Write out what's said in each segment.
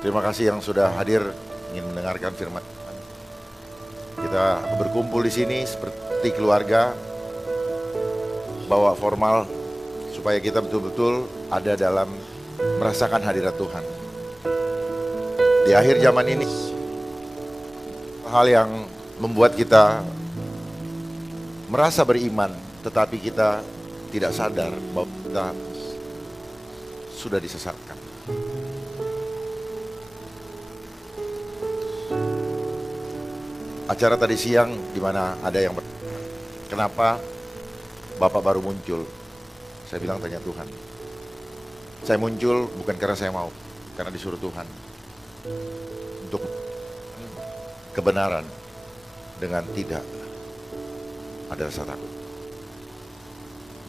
Terima kasih yang sudah hadir ingin mendengarkan firman Tuhan. Kita berkumpul di sini seperti keluarga, bawa formal supaya kita betul-betul ada dalam merasakan hadirat Tuhan. Di akhir zaman ini, hal yang membuat kita merasa beriman, tetapi kita tidak sadar bahwa kita sudah disesatkan. Acara tadi siang di mana ada yang kenapa Bapak baru muncul? Saya bilang tanya Tuhan. Saya muncul bukan karena saya mau, karena disuruh Tuhan untuk kebenaran dengan tidak ada rasa takut.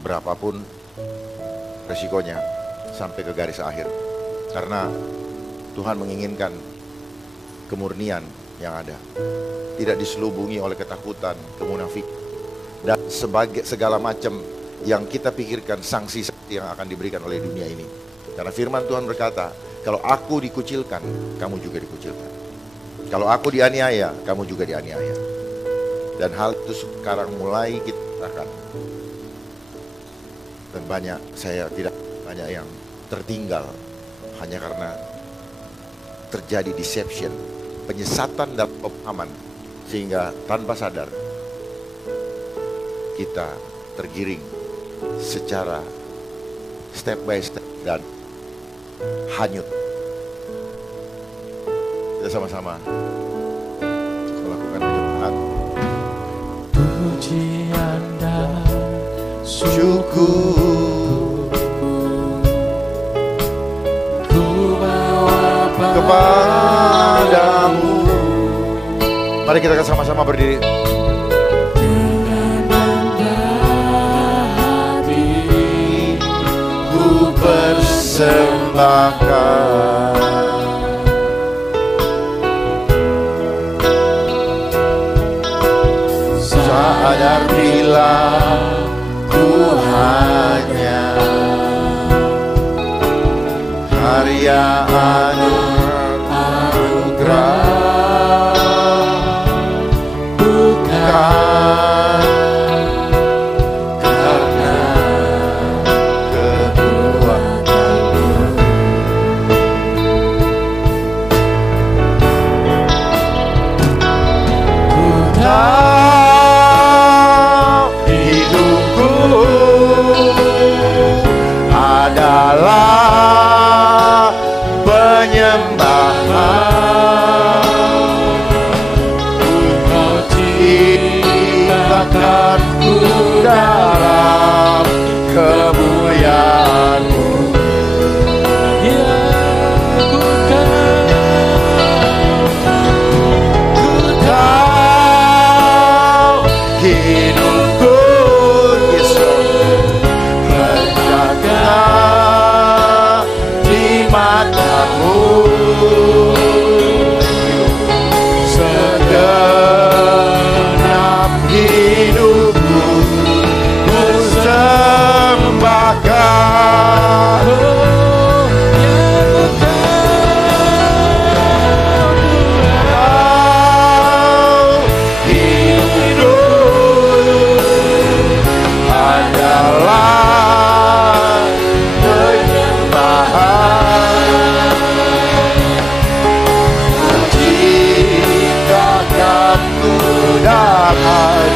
Berapapun resikonya sampai ke garis akhir. Karena Tuhan menginginkan kemurnian yang ada. Tidak diselubungi oleh ketakutan, kemunafikan, dan segala macam yang kita pikirkan sanksi yang akan diberikan oleh dunia ini. Karena firman Tuhan berkata, kalau aku dikucilkan, kamu juga dikucilkan. Kalau aku dianiaya, kamu juga dianiaya. Dan hal itu sekarang mulai kita rasakan. Dan banyak yang tertinggal hanya karena terjadi deception, penyesatan dan pemahaman, sehingga tanpa sadar kita tergiring secara step by step dan hanyut. Kita sama-sama melakukan penyembahan. Pujian dan syukur ku bawa kepadamu. Mari kita akan sama-sama berdiri. Dengan rendah hati ku Persembahkan sadar bila ku hanya karya anugerah, bukan karena kekuatanmu. Ku tahu hidupku adalah penyembahan. Engkau ciptakanku dalam kemuliaan-Mu. ya ku Kau hidupku, Yesus, berjaga di mata-Mu. Segenap hidupku persembahkan. Kau hidup adalah penyembahan. Ciptakanku dalam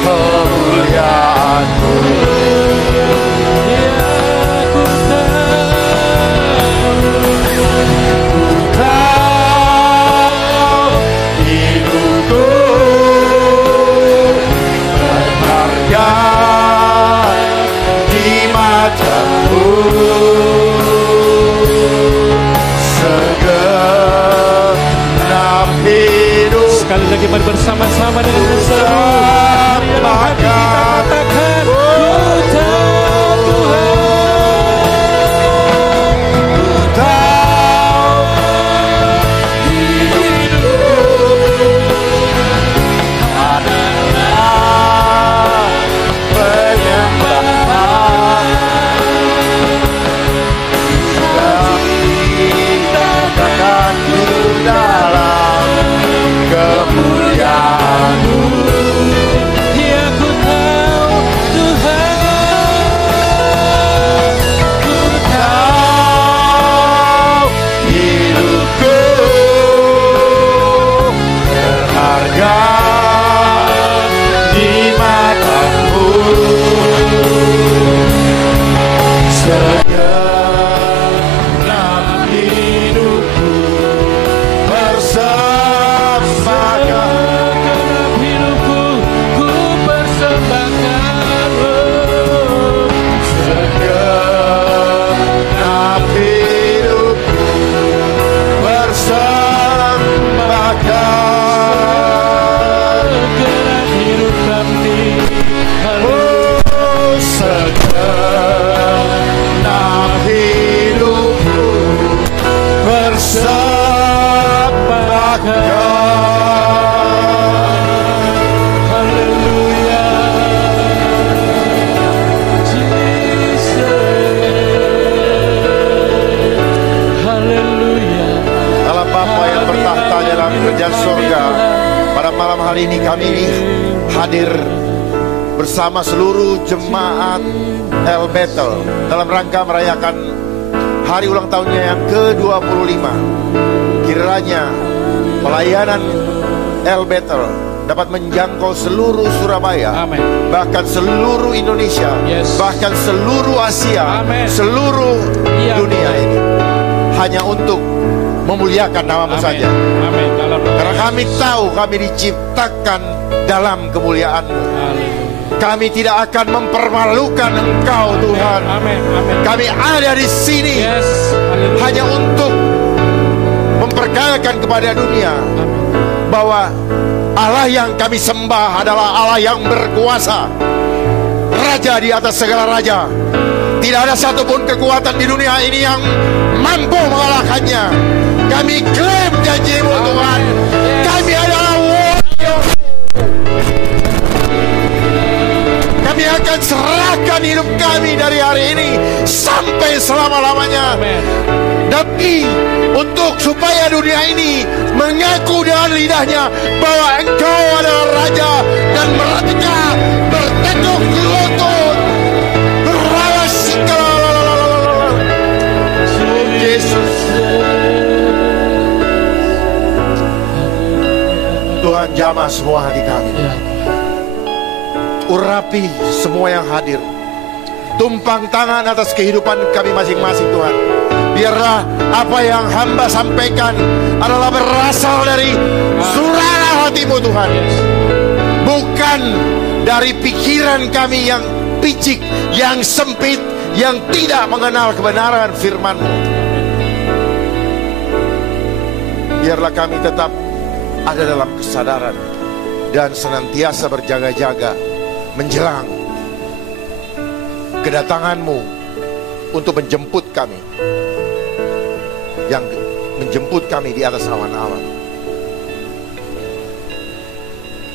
kemuliaan-Mu. Kau hidupku berharga di mata-Mu. Segenap hidup sekali lagi mari bersama-sama dengan seru bersembahkan. katakan puja Tuhan. Ku tahu hidupku adalah penyembahan. Kau ciptakan kerajaan surga. Pada malam hari ini kami hadir bersama seluruh jemaat El Bethel dalam rangka merayakan hari ulang tahunnya yang ke-25. Kiranya pelayanan El Bethel dapat menjangkau seluruh Surabaya, Amin. bahkan seluruh Indonesia, Yes. bahkan seluruh Asia, Amin. seluruh Iya. dunia ini, hanya untuk memuliakan nama-Mu Amin. saja. Amin. Dalam nama Karena Yesus. kami tahu kami diciptakan dalam kemuliaan-Mu. Haleluya. Kami tidak akan mempermalukan Engkau, Tuhan. Amin. Amin. Kami ada di sini Yes. Haleluya. hanya untuk memperkenalkan kepada dunia bahwa Allah yang kami sembah adalah Allah yang berkuasa, Raja di atas segala raja. Tidak ada satupun kekuatan di dunia ini yang mampu mengalahkannya. Kami klaim janji-Mu, Tuhan. Kami adalah warrior. Kami akan serahkan hidup kami dari hari ini sampai selama-lamanya. Amin. Tapi untuk supaya dunia ini mengaku dengan lidahnya bahwa Engkau adalah Raja, dan mereka bertekuk lutut. Yesus, Tuhan, jamah semua hati kami. Urapi semua yang hadir. Tumpang tangan atas kehidupan kami masing-masing, Tuhan. Biarlah apa yang hamba sampaikan adalah berasal dari surah hati-Mu, Tuhan. Bukan dari pikiran kami yang picik, yang sempit, yang tidak mengenal kebenaran firman-Mu. Biarlah kami tetap ada dalam kesadaran dan senantiasa berjaga-jaga menjelang kedatangan-Mu untuk menjemput kami, yang menjemput kami di atas awan-awan.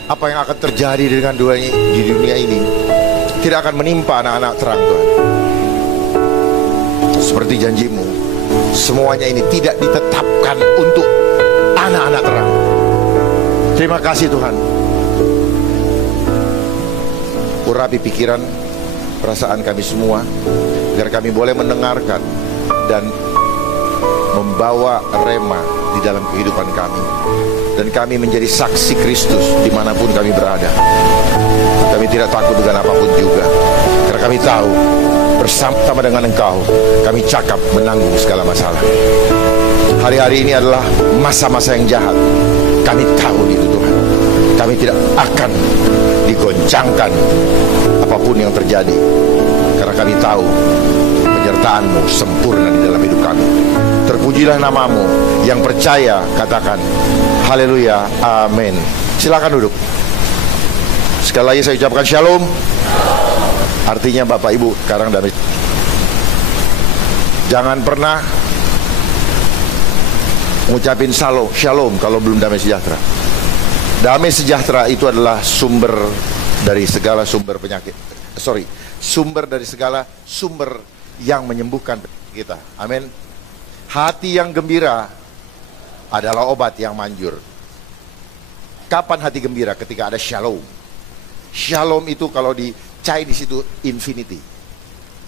Apa yang akan terjadi dengan di dunia ini tidak akan menimpa anak-anak terang, Tuhan. Seperti janji-Mu, semuanya ini tidak ditetapkan untuk anak-anak terang. Terima kasih, Tuhan. Urapi pikiran, perasaan kami semua, agar kami boleh mendengarkan dan membawa rema di dalam kehidupan kami, dan kami menjadi saksi Kristus dimanapun kami berada. Kami tidak takut dengan apapun juga, karena kami tahu bersama dengan Engkau kami cakap menanggung segala masalah. Hari-hari ini adalah masa-masa yang jahat. Kami tahu itu, Tuhan. Kami tidak akan digoncangkan apapun yang terjadi, karena kami tahu penyertaan-Mu sempurna di dalam hidup kami. Terpujilah nama-Mu. Yang percaya katakan haleluya, amin. Silakan duduk. Sekali lagi saya ucapkan shalom. Artinya Bapak Ibu sekarang damai. Jangan pernah ngucapin shalom kalau belum damai sejahtera. Damai sejahtera itu adalah sumber dari segala sumber penyakit. Sumber dari segala sumber yang menyembuhkan kita. Amin. Hati yang gembira adalah obat yang manjur. Kapan hati gembira? Ketika ada shalom. Shalom itu kalau di Chinese itu infinity,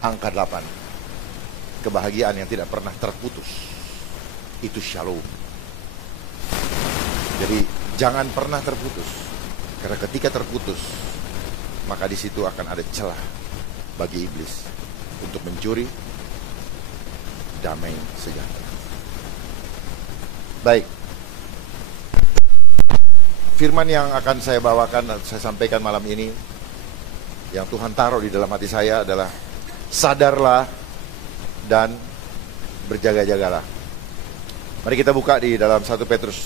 angka 8. Kebahagiaan yang tidak pernah terputus. Itu shalom. Jadi jangan pernah terputus, karena ketika terputus, maka di situ akan ada celah bagi iblis untuk mencuri damai sejahtera. Baik, firman yang akan saya bawakan, saya sampaikan malam ini, yang Tuhan taruh di dalam hati saya adalah sadarlah dan berjaga-jagalah. Mari kita buka di dalam 1 Petrus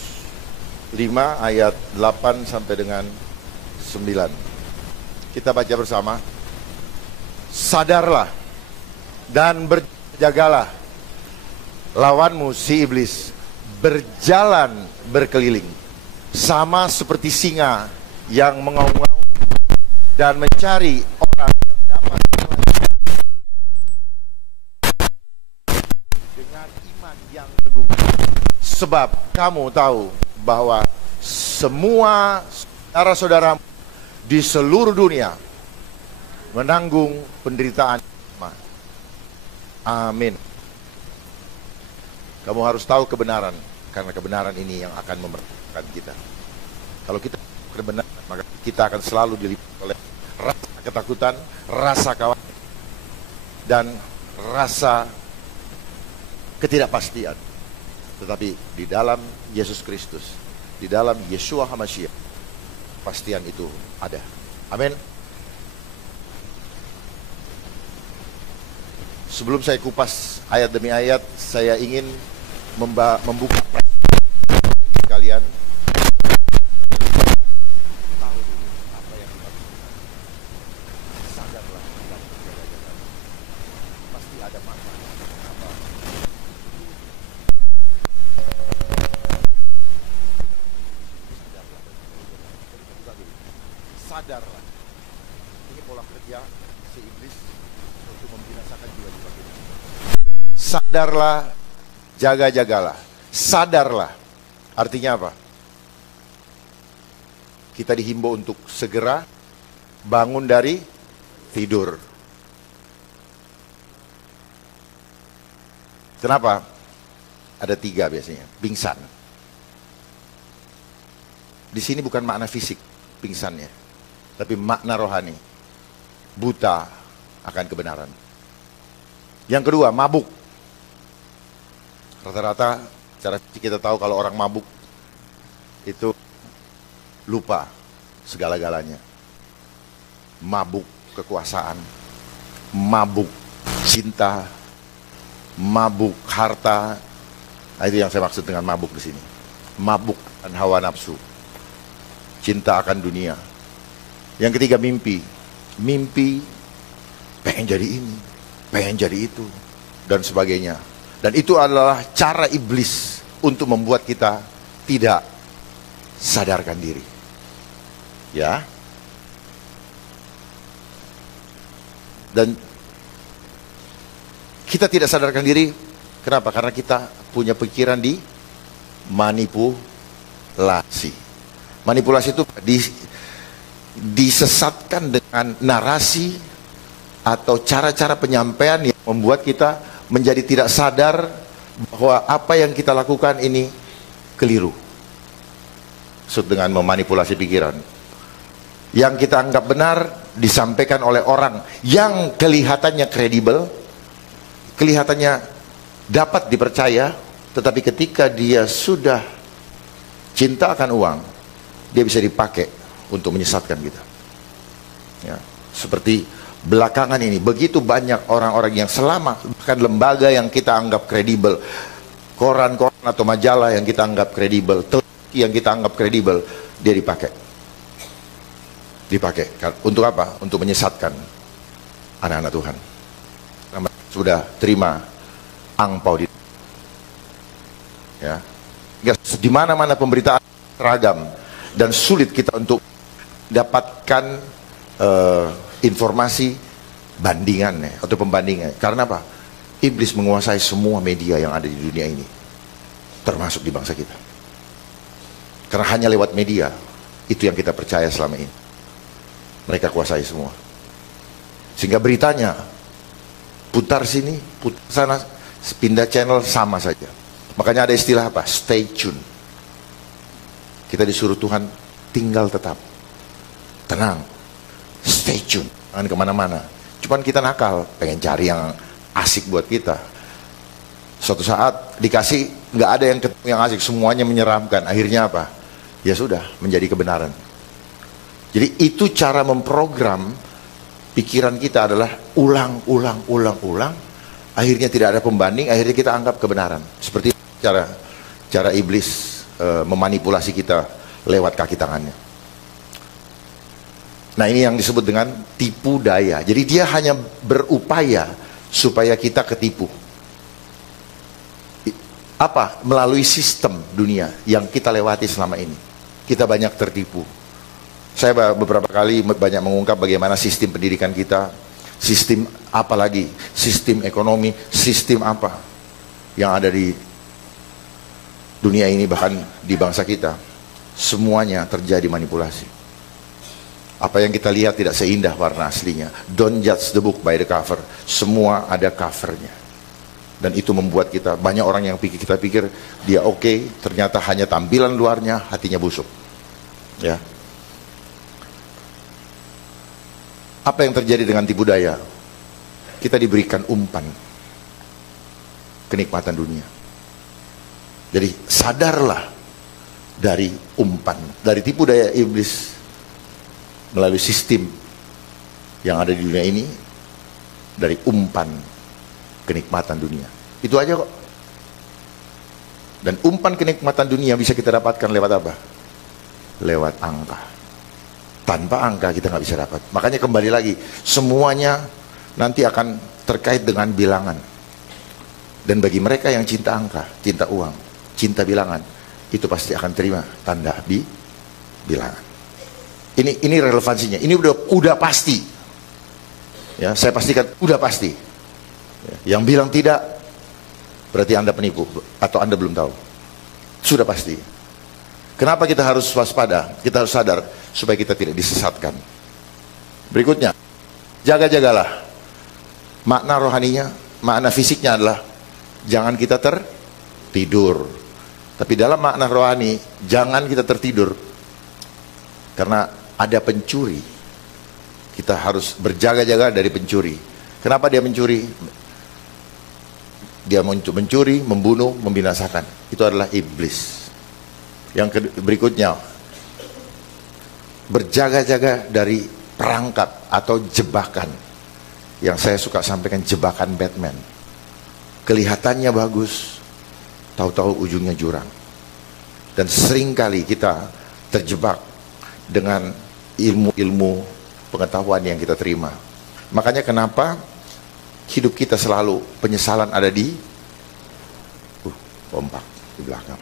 5 ayat 8 sampai dengan 9. Kita baca bersama. Sadarlah dan berjagalah, lawanmu si iblis berjalan berkeliling sama seperti singa yang mengaum-ngaum dan mencari orang yang dapat dengan iman yang teguh. Sebab kamu tahu bahwa semua saudara-saudara di seluruh dunia menanggung penderitaan. Amin. Kamu harus tahu kebenaran, karena kebenaran ini yang akan memerdekakan kita. Kalau kita kebenaran, maka kita akan selalu diliputi oleh rasa ketakutan, rasa khawatir, dan rasa ketidakpastian. Tetapi di dalam Yesus Kristus, di dalam Yeshua HaMashiach, kepastian itu ada. Amin. Sebelum saya kupas ayat demi ayat, saya ingin membuka kalian tahu dulu apa yang dimaksudkan. Sadarlah dan berjaga-jaga. Pasti ada makna. Apa? Sadarlah. Ini pola kerja si iblis untuk membinasakan jiwa-jiwa kita. Sadarlah, jaga-jagalah. Sadarlah. Artinya apa? Kita dihimbau untuk segera bangun dari tidur. Kenapa? Ada 3 biasanya. Pingsan. Di sini bukan makna fisik pingsannya, tapi makna rohani. Buta akan kebenaran. Yang kedua, mabuk. Rata-rata cara kita tahu kalau orang mabuk itu lupa segala-galanya. Mabuk kekuasaan, mabuk cinta, mabuk harta. Nah, itu yang saya maksud dengan mabuk di sini. Mabuk dan hawa nafsu, cinta akan dunia. Yang ketiga, mimpi. Mimpi pengen jadi ini, pengen jadi itu, dan sebagainya. Dan itu adalah cara iblis untuk membuat kita tidak sadarkan diri. Ya. Dan kita tidak sadarkan diri. Kenapa? Karena kita punya pikiran di manipulasi. Manipulasi itu disesatkan dengan narasi atau cara-cara penyampaian yang membuat kita menjadi tidak sadar bahwa apa yang kita lakukan ini keliru. Maksud dengan memanipulasi pikiran, yang kita anggap benar disampaikan oleh orang yang kelihatannya kredibel, kelihatannya dapat dipercaya, tetapi ketika dia sudah cinta akan uang, dia bisa dipakai untuk menyesatkan kita. Ya, seperti belakangan ini, begitu banyak orang-orang yang selama, bahkan lembaga yang kita anggap kredibel, koran-koran atau majalah yang kita anggap kredibel, televisi yang kita anggap kredibel, dia dipakai. Dipakai. Untuk apa? Untuk menyesatkan anak-anak Tuhan. Sudah terima angpau di, ya. Di mana-mana pemberitaan seragam dan sulit kita untuk dapatkan informasi bandingannya atau pembandingannya. Karena apa? Iblis menguasai semua media yang ada di dunia ini, termasuk di bangsa kita. Karena hanya lewat media itu yang kita percaya selama ini. Mereka kuasai semua. Sehingga beritanya putar sini, putar sana, pindah channel sama saja. Makanya ada istilah apa? Stay tune. Kita disuruh Tuhan tinggal tetap tenang, stay tune, jangan kemana-mana. Cuman kita nakal, pengen cari yang asik buat kita. Suatu saat dikasih, nggak ada yang asik, semuanya menyeramkan. Akhirnya apa? Ya sudah, menjadi kebenaran. Jadi itu cara memprogram pikiran kita adalah ulang. Akhirnya tidak ada pembanding, akhirnya kita anggap kebenaran. Seperti cara iblis memanipulasi kita lewat kaki tangannya. Nah, ini yang disebut dengan tipu daya. Jadi dia hanya berupaya supaya kita ketipu. Apa? Melalui sistem dunia yang kita lewati selama ini. Kita banyak tertipu. Saya beberapa kali banyak mengungkap bagaimana sistem pendidikan kita, sistem apa lagi, sistem ekonomi, sistem apa yang ada di dunia ini, bahkan di bangsa kita. semuanya terjadi manipulasi. Apa yang kita lihat tidak seindah warna aslinya. Don't judge the book by the cover. Semua ada covernya. Dan itu membuat kita, banyak orang yang kita pikir dia oke, ternyata hanya tampilan luarnya, hatinya busuk. Ya. Apa yang terjadi dengan tipu daya? Kita diberikan umpan kenikmatan dunia. Jadi sadarlah dari umpan, dari tipu daya iblis melalui sistem yang ada di dunia ini, dari umpan kenikmatan dunia. Itu aja kok. Dan umpan kenikmatan dunia bisa kita dapatkan lewat apa? Lewat angka. Tanpa angka kita nggak bisa dapat. Makanya kembali lagi, semuanya nanti akan terkait dengan bilangan. Dan bagi mereka yang cinta angka, cinta uang, cinta bilangan, itu pasti akan terima tanda bilangan. Ini relevansinya. Ini udah pasti. Ya, saya pastikan udah pasti. Ya, yang bilang tidak berarti Anda penipu atau Anda belum tahu. Sudah pasti. Kenapa kita harus waspada? Kita harus sadar supaya kita tidak disesatkan. Berikutnya, jaga-jagalah. Makna rohaninya, makna fisiknya adalah jangan kita tertidur. Tapi dalam makna rohani, jangan kita tertidur. Karena ada pencuri. Kita harus berjaga-jaga dari pencuri. Kenapa dia mencuri? Dia mencuri, membunuh, membinasakan. Itu adalah iblis. Yang berikutnya, berjaga-jaga dari perangkap atau jebakan. Yang saya suka sampaikan, jebakan Batman. Kelihatannya bagus, tahu-tahu ujungnya jurang. Dan seringkali kita terjebak dengan ilmu-ilmu pengetahuan yang kita terima. Makanya kenapa hidup kita selalu penyesalan ada di pompak di belakang.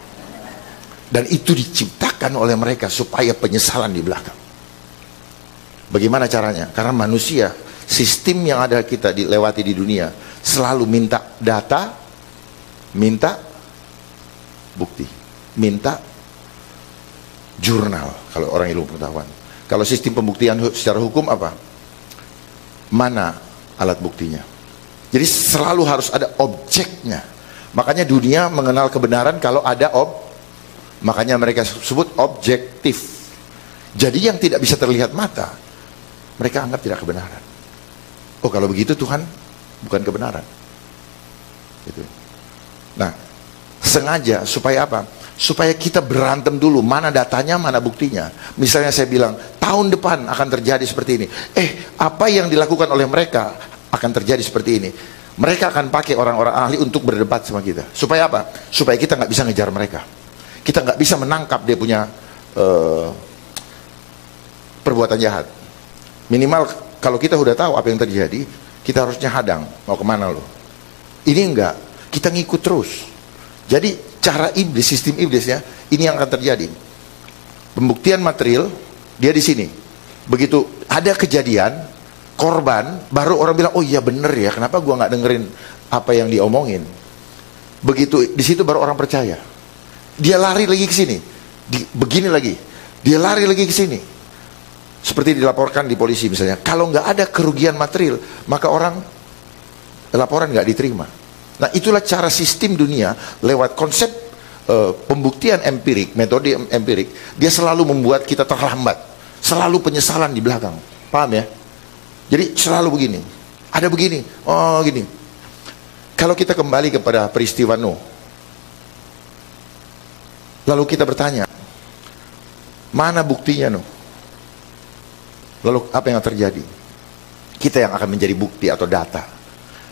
Dan itu diciptakan oleh mereka supaya penyesalan di belakang. Bagaimana caranya? Karena manusia, sistem yang ada kita dilewati di dunia selalu minta data, minta bukti, minta jurnal kalau orang ilmu pengetahuan. Kalau sistem pembuktian secara hukum apa? Mana alat buktinya? Jadi selalu harus ada objeknya. Makanya dunia mengenal kebenaran kalau ada makanya mereka sebut objektif. Jadi yang tidak bisa terlihat mata, mereka anggap tidak kebenaran. Oh, kalau begitu Tuhan bukan kebenaran. Gitu. Nah, sengaja supaya apa? Supaya kita berantem dulu, mana datanya, mana buktinya. Misalnya saya bilang, tahun depan akan terjadi seperti ini. Apa yang dilakukan oleh mereka akan terjadi seperti ini. Mereka akan pakai orang-orang ahli untuk berdebat sama kita. Supaya apa? Supaya kita nggak bisa ngejar mereka. Kita nggak bisa menangkap dia punya perbuatan jahat. Minimal kalau kita udah tahu apa yang terjadi, kita harusnya hadang. Mau kemana lo? Ini enggak, kita ngikut terus. Jadi cara iblis, sistem iblisnya, ini yang akan terjadi. Pembuktian material, dia di sini. Begitu ada kejadian, korban, baru orang bilang, oh iya bener ya, kenapa gua nggak dengerin apa yang dia omongin. Begitu di situ baru orang percaya. Dia lari lagi ke sini, begini lagi, dia lari lagi ke sini. Seperti dilaporkan di polisi misalnya, kalau nggak ada kerugian material, maka orang laporan nggak diterima. Nah, itulah cara sistem dunia lewat konsep pembuktian empirik, metode empirik. Dia selalu membuat kita terlambat, selalu penyesalan di belakang. Paham ya? Jadi selalu begini, ada begini, oh gini. Kalau kita kembali kepada peristiwa Nuh, lalu kita bertanya, mana buktinya Nuh? Lalu apa yang terjadi? Kita yang akan menjadi bukti atau data.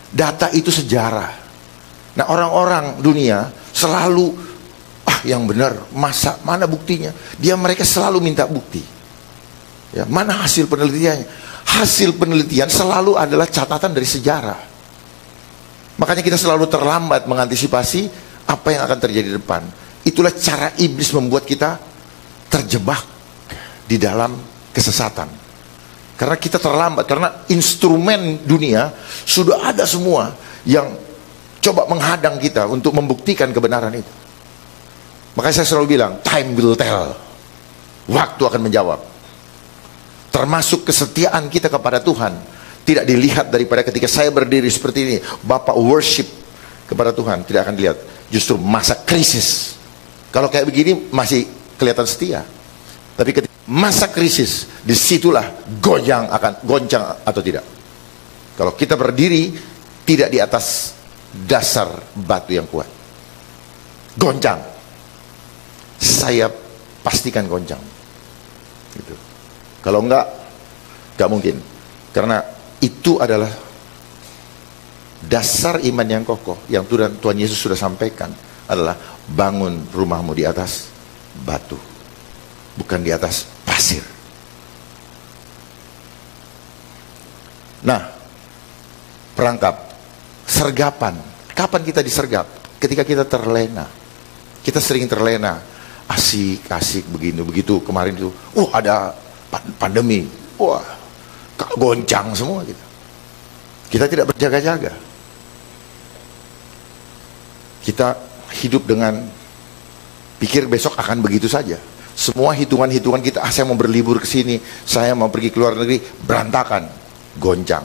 Data itu sejarah. Nah, orang-orang dunia selalu yang benar, mana buktinya? Mereka selalu minta bukti. Ya, mana hasil penelitiannya? Hasil penelitian selalu adalah catatan dari sejarah. Makanya kita selalu terlambat mengantisipasi apa yang akan terjadi di depan. Itulah cara iblis membuat kita terjebak di dalam kesesatan. Karena kita terlambat, karena instrumen dunia sudah ada semua yang coba menghadang kita untuk membuktikan kebenaran itu. Makanya saya selalu bilang, time will tell. Waktu akan menjawab. Termasuk kesetiaan kita kepada Tuhan tidak dilihat daripada ketika saya berdiri seperti ini, Bapak worship kepada Tuhan, tidak akan dilihat. Justru masa krisis, kalau kayak begini masih kelihatan setia. Tapi ketika masa krisis, disitulah goncang atau tidak. Kalau kita berdiri tidak di atas dasar batu yang kuat, goncang. Saya pastikan goncang. Gitu. Kalau enggak mungkin. Karena itu adalah dasar iman yang kokoh yang Tuhan Yesus sudah sampaikan, adalah bangun rumahmu di atas batu, bukan di atas pasir. Nah, perangkap sergapan. Kapan kita disergap? Ketika kita terlena. Kita sering terlena. Asik begini begitu. Kemarin itu, ada pandemi. Wah, goncang semua gitu. Kita tidak berjaga-jaga. Kita hidup dengan pikir besok akan begitu saja. Semua hitungan-hitungan kita, saya mau berlibur ke sini, saya mau pergi ke luar negeri, berantakan, goncang.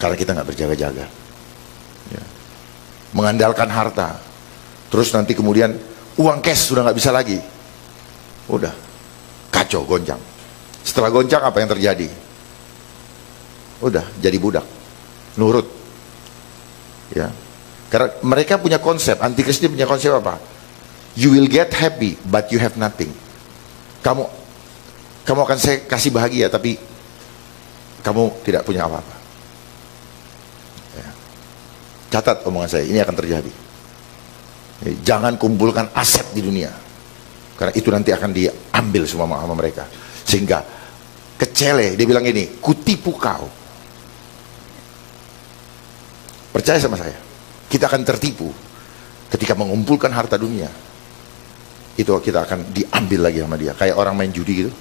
Karena kita nggak berjaga-jaga. Ya. Mengandalkan harta. Terus nanti kemudian uang cash sudah nggak bisa lagi. Udah, kacau, goncang. Setelah goncang apa yang terjadi? Udah, jadi budak. Nurut. Ya. Karena mereka punya konsep, antikris punya konsep apa? You will get happy, but you have nothing. Kamu akan saya kasih bahagia, tapi kamu tidak punya apa-apa. Ya. Catat omongan saya, ini akan terjadi. Jangan kumpulkan aset di dunia, karena itu nanti akan diambil semua sama mereka. Sehingga kecele, dia bilang ini, kutipu kau. Percaya sama saya, kita akan tertipu ketika mengumpulkan harta dunia. Itu kita akan diambil lagi sama dia. Kayak orang main judi gitu,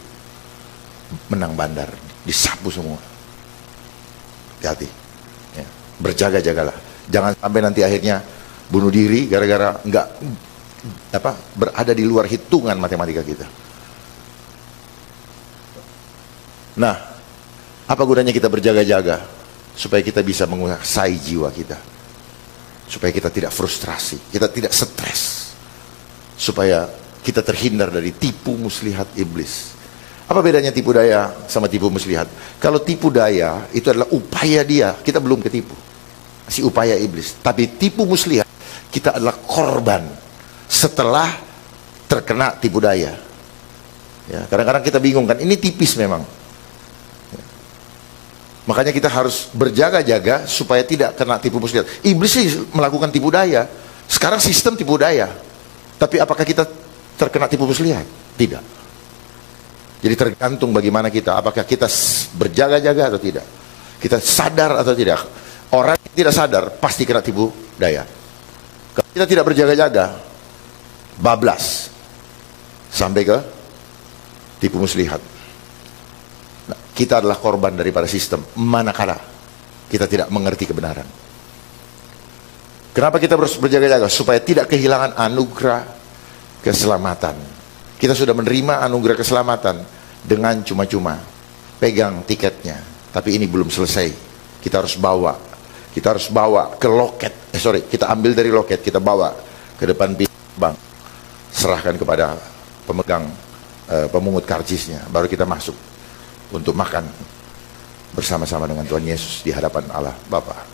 menang bandar, disapu semua. Hati-hati, ya. Berjaga-jagalah. Jangan sampai nanti akhirnya bunuh diri gara-gara nggak berada di luar hitungan matematika kita. Nah, apa gunanya kita berjaga-jaga? Supaya kita bisa menguasai jiwa kita, supaya kita tidak frustrasi, kita tidak stres, supaya kita terhindar dari tipu muslihat iblis. Apa bedanya tipu daya sama tipu muslihat? Kalau tipu daya itu adalah upaya dia, kita belum ketipu, si upaya iblis. Tapi tipu muslihat, kita adalah korban setelah terkena tipu daya. Ya, kadang-kadang kita bingung kan, ini tipis memang. Makanya kita harus berjaga-jaga supaya tidak kena tipu muslihat. Iblis sih melakukan tipu daya. Sekarang sistem tipu daya. Tapi apakah kita terkena tipu muslihat? Tidak. Jadi tergantung bagaimana kita. Apakah kita berjaga-jaga atau tidak. Kita sadar atau tidak. Orang yang tidak sadar pasti kena tipu daya. Kalau kita tidak berjaga-jaga, bablas sampai ke tipu muslihat. Nah, kita adalah korban daripada sistem manakala kita tidak mengerti kebenaran. Kenapa kita harus berjaga-jaga? Supaya tidak kehilangan anugerah keselamatan. Kita sudah menerima anugerah keselamatan dengan cuma-cuma. Pegang tiketnya, tapi ini belum selesai. Kita harus bawa ke loket. Kita ambil dari loket, kita bawa ke depan bank, serahkan kepada pemegang pemungut karcisnya, baru kita masuk untuk makan bersama-sama dengan Tuhan Yesus di hadapan Allah Bapa.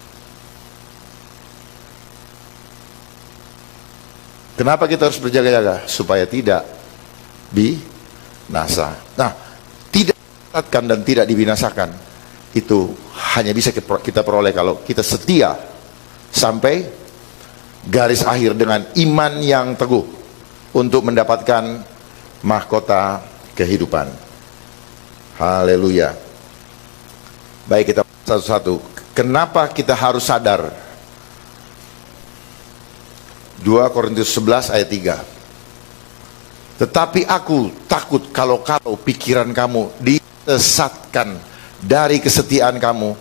Kenapa kita harus berjaga-jaga? Supaya tidak binasa. Nah, tidak disesatkan dan tidak dibinasakan, itu hanya bisa kita peroleh kalau kita setia sampai garis akhir dengan iman yang teguh untuk mendapatkan mahkota kehidupan. Haleluya. Baik, kita satu-satu. Kenapa kita harus sadar? 2 Korintus 11 ayat 3. Tetapi aku takut kalau pikiran kamu disesatkan dari kesetiaan kamu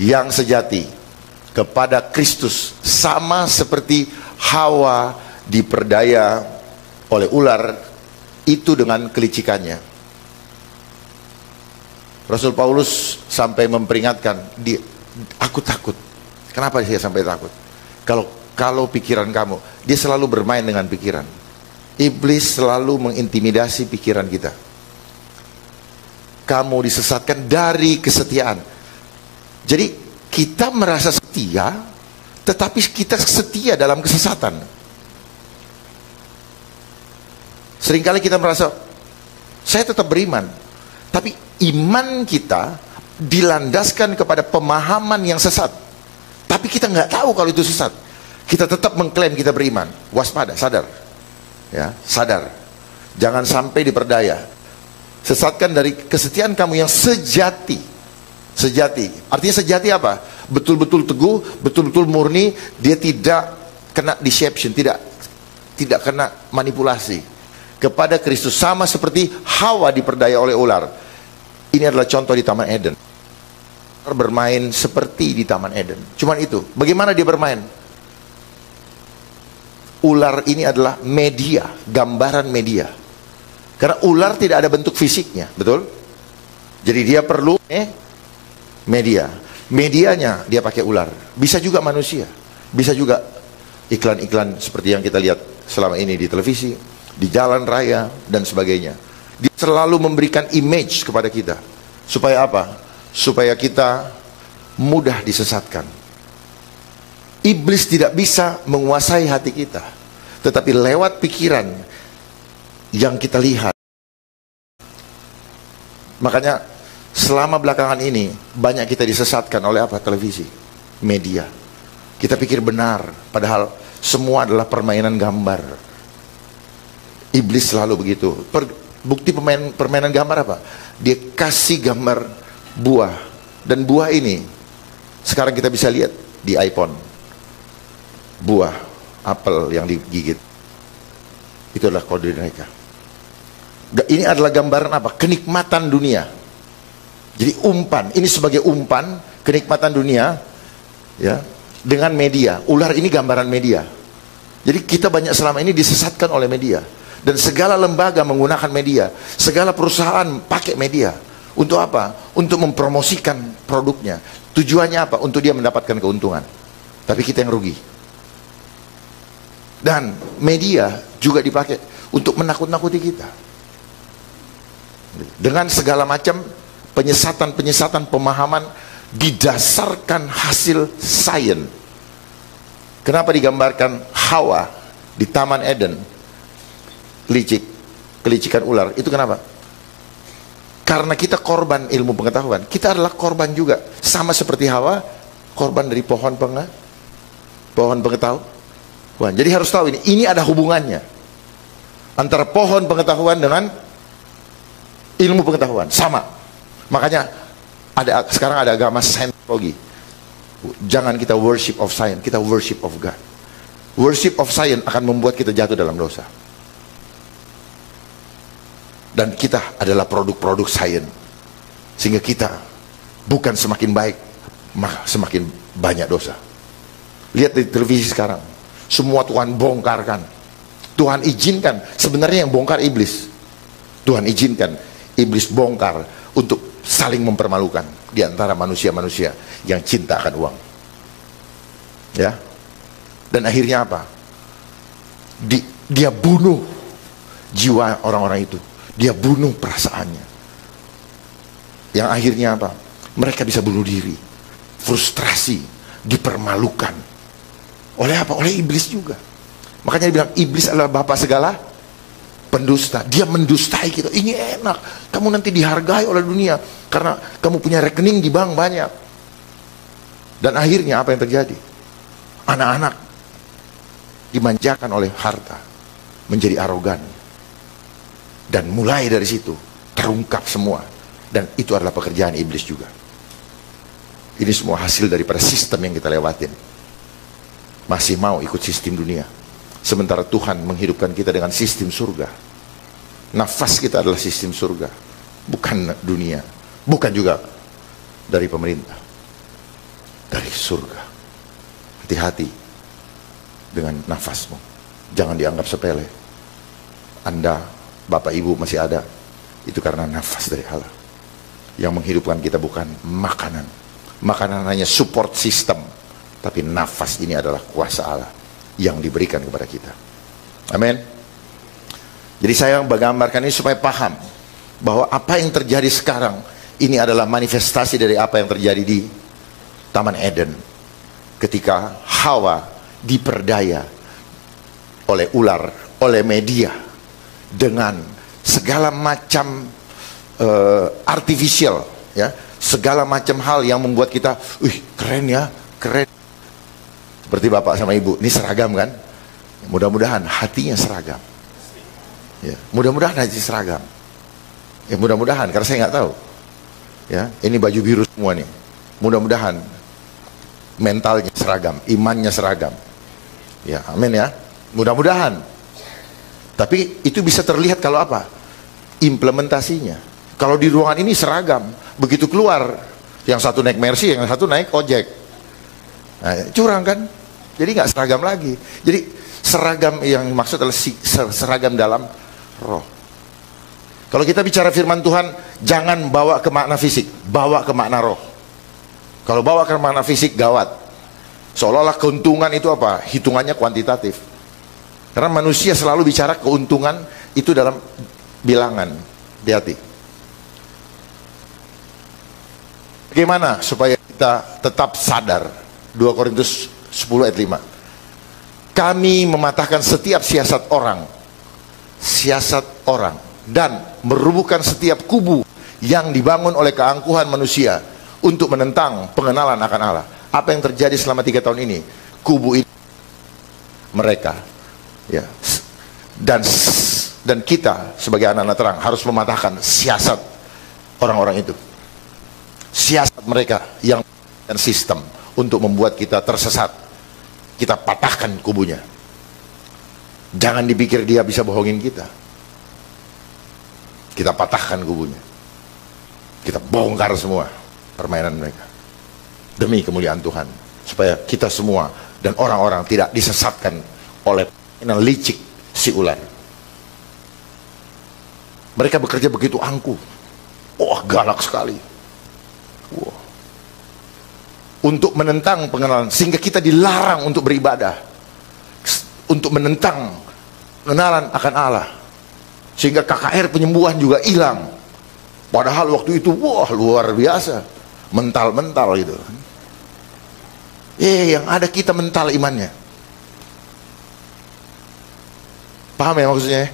yang sejati kepada Kristus, sama seperti Hawa diperdaya oleh ular Itu dengan kelicikannya. Rasul Paulus sampai memperingatkan, aku takut. Kenapa dia sampai takut? Kalau pikiran kamu, dia selalu bermain dengan pikiran. Iblis selalu mengintimidasi pikiran kita. Kamu disesatkan dari kesetiaan. Jadi kita merasa setia, tetapi kita setia dalam kesesatan. Seringkali kita merasa, saya tetap beriman. Tapi iman kita dilandaskan kepada pemahaman yang sesat. Tapi kita nggak tahu kalau itu sesat. Kita tetap mengklaim kita beriman. Waspada, sadar. Ya, sadar. Jangan sampai diperdaya. Sesatkan dari kesetiaan kamu yang sejati. Sejati. Artinya sejati apa? Betul-betul teguh, betul-betul murni. Dia tidak kena deception, tidak kena manipulasi. Kepada Kristus, sama seperti Hawa diperdaya oleh ular. Ini adalah contoh di Taman Eden. Bermain seperti di Taman Eden. Cuman itu. Bagaimana dia bermain? Ular ini adalah media, gambaran media. Karena ular tidak ada bentuk fisiknya, betul? Jadi dia perlu media. Medianya dia pakai ular. Bisa juga manusia. Bisa juga iklan-iklan seperti yang kita lihat selama ini di televisi, di jalan raya, dan sebagainya. Dia selalu memberikan image kepada kita. Supaya apa? Supaya kita mudah disesatkan. Iblis tidak bisa menguasai hati kita. Tetapi lewat pikiran yang kita lihat. Makanya selama belakangan ini banyak kita disesatkan oleh apa? Televisi, media. Kita pikir benar, padahal semua adalah permainan gambar. Iblis selalu begitu. Bukti permainan gambar apa? Dia kasih gambar buah. Dan buah ini sekarang kita bisa lihat di iPhone. Buah apel yang digigit. Itu adalah kode mereka. Ini adalah gambaran apa? Kenikmatan dunia. Jadi umpan, ini sebagai umpan kenikmatan dunia, ya, dengan media. Ular ini gambaran media. Jadi kita banyak selama ini disesatkan oleh media. Dan segala lembaga menggunakan media. Segala perusahaan pakai media. Untuk apa? Untuk mempromosikan produknya. Tujuannya apa? Untuk dia mendapatkan keuntungan. Tapi kita yang rugi. Dan media juga dipakai untuk menakut-nakuti kita. Dengan segala macam penyesatan-penyesatan pemahaman didasarkan hasil sains. Kenapa digambarkan Hawa di Taman Eden? Kelicikan ular. Itu kenapa? Karena kita korban ilmu pengetahuan. Kita adalah korban juga. Sama seperti Hawa, korban dari pohon pengetahuan. Jadi harus tahu ini ada hubungannya antara pohon pengetahuan dengan ilmu pengetahuan. Sama. Makanya sekarang ada agama Scientology. Jangan kita worship of science, kita worship of God. Worship of science akan membuat kita jatuh dalam dosa. Dan kita adalah produk-produk science. Sehingga kita bukan semakin baik, semakin banyak dosa. Lihat di televisi sekarang. Semua Tuhan bongkarkan. Tuhan izinkan. Sebenarnya yang bongkar iblis. Tuhan izinkan iblis bongkar untuk saling mempermalukan di antara manusia-manusia yang cinta akan uang. Ya. Dan akhirnya apa? Dia bunuh jiwa orang-orang itu. Dia bunuh perasaannya. Yang akhirnya apa? Mereka bisa bunuh diri. Frustrasi, dipermalukan. Oleh apa? Oleh iblis juga. Makanya dia bilang iblis adalah bapa segala pendusta. Dia mendustai kita. Ini enak. Kamu nanti dihargai oleh dunia karena kamu punya rekening di bank banyak. Dan akhirnya apa yang terjadi? Anak-anak dimanjakan oleh harta, menjadi arogan. Dan mulai dari situ terungkap semua. Dan itu adalah pekerjaan iblis juga. Ini semua hasil daripada sistem yang kita lewatin. Masih mau ikut sistem dunia. Sementara Tuhan menghidupkan kita dengan sistem surga. Nafas kita adalah sistem surga. Bukan dunia. Bukan juga dari pemerintah. Dari surga. Hati-hati dengan nafasmu. Jangan dianggap sepele. Anda Bapak Ibu masih ada, itu karena nafas dari Allah. Yang menghidupkan kita bukan makanan. Makanan hanya support system, tapi nafas ini adalah kuasa Allah yang diberikan kepada kita. Amin. Jadi saya menggambarkan ini supaya paham bahwa apa yang terjadi sekarang ini adalah manifestasi dari apa yang terjadi di Taman Eden ketika Hawa diperdaya oleh ular, oleh media, dengan segala macam artificial, ya, segala macam hal yang membuat kita, keren ya, keren. Seperti bapak sama ibu, ini seragam kan? Mudah-mudahan hatinya seragam. Ya, mudah-mudahan hati seragam. Ya mudah-mudahan, karena saya nggak tahu. Ya, ini baju biru semua nih. Mudah-mudahan mentalnya seragam, imannya seragam. Ya, amin ya. Mudah-mudahan. Tapi itu bisa terlihat kalau apa? Implementasinya. Kalau di ruangan ini seragam, begitu keluar, yang satu naik Mercy, yang satu naik ojek. Nah, curang kan? Jadi nggak seragam lagi. Jadi seragam yang maksud adalah seragam dalam roh. Kalau kita bicara firman Tuhan, jangan bawa ke makna fisik, bawa ke makna roh. Kalau bawa ke makna fisik, gawat. Seolah-olah keuntungan itu apa? Hitungannya kuantitatif. Karena manusia selalu bicara keuntungan itu dalam bilangan. Hati-hati. Bagaimana supaya kita tetap sadar? 2 Korintus 10 ayat 5. Kami mematahkan setiap siasat orang, dan merubuhkan setiap kubu yang dibangun oleh keangkuhan manusia untuk menentang pengenalan akan Allah. Apa yang terjadi selama 3 tahun ini? Kubu ini mereka, ya, dan kita sebagai anak-anak terang harus mematahkan siasat orang-orang itu, siasat mereka yang dan sistem untuk membuat kita tersesat. Kita patahkan kubunya. Jangan dipikir dia bisa bohongin kita. Kita patahkan kubunya. Kita bongkar semua permainan mereka. Demi kemuliaan Tuhan. Supaya kita semua dan orang-orang tidak disesatkan oleh permainan licik si ular. Mereka bekerja begitu angkuh. Wah, galak sekali. Wah. Untuk menentang pengenalan. Sehingga kita dilarang untuk beribadah. Untuk menentang pengenalan akan Allah. Sehingga KKR penyembuhan juga hilang. Padahal waktu itu, wah, luar biasa. Mental-mental gitu. Yang ada kita mental imannya. Paham ya maksudnya?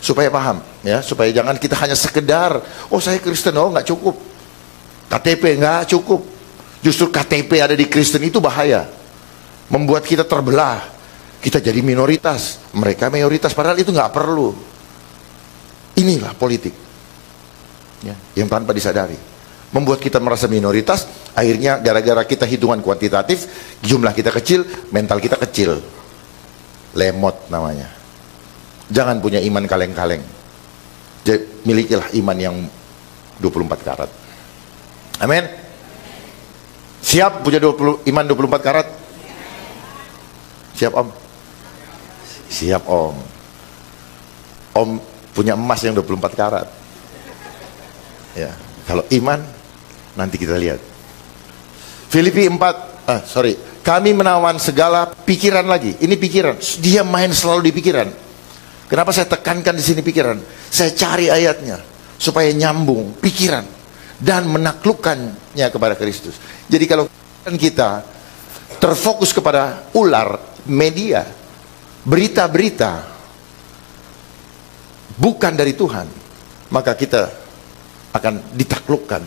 Supaya paham, ya, supaya jangan kita hanya sekedar, oh saya Kristen, oh nggak cukup. KTP nggak cukup. Justru KTP ada di Kristen itu bahaya. Membuat kita terbelah. Kita jadi minoritas, mereka mayoritas, padahal itu nggak perlu. Inilah politik, ya, yang tanpa disadari. Membuat kita merasa minoritas, akhirnya gara-gara kita hitungan kuantitatif, jumlah kita kecil, mental kita kecil. Lemot namanya. Jangan punya iman kaleng-kaleng. Milikilah iman yang 24 karat. Amin. Siap punya iman 24 karat? Siap om? Siap om. Om punya emas yang 24 karat. Ya, kalau iman nanti kita lihat. Filipi 4, kami menawan segala pikiran lagi. Ini pikiran, dia main selalu di pikiran. Kenapa saya tekankan di sini pikiran? Saya cari ayatnya supaya nyambung pikiran dan menaklukkannya kepada Kristus. Jadi kalau kita terfokus kepada ular, media, berita-berita bukan dari Tuhan, maka kita akan ditaklukkan.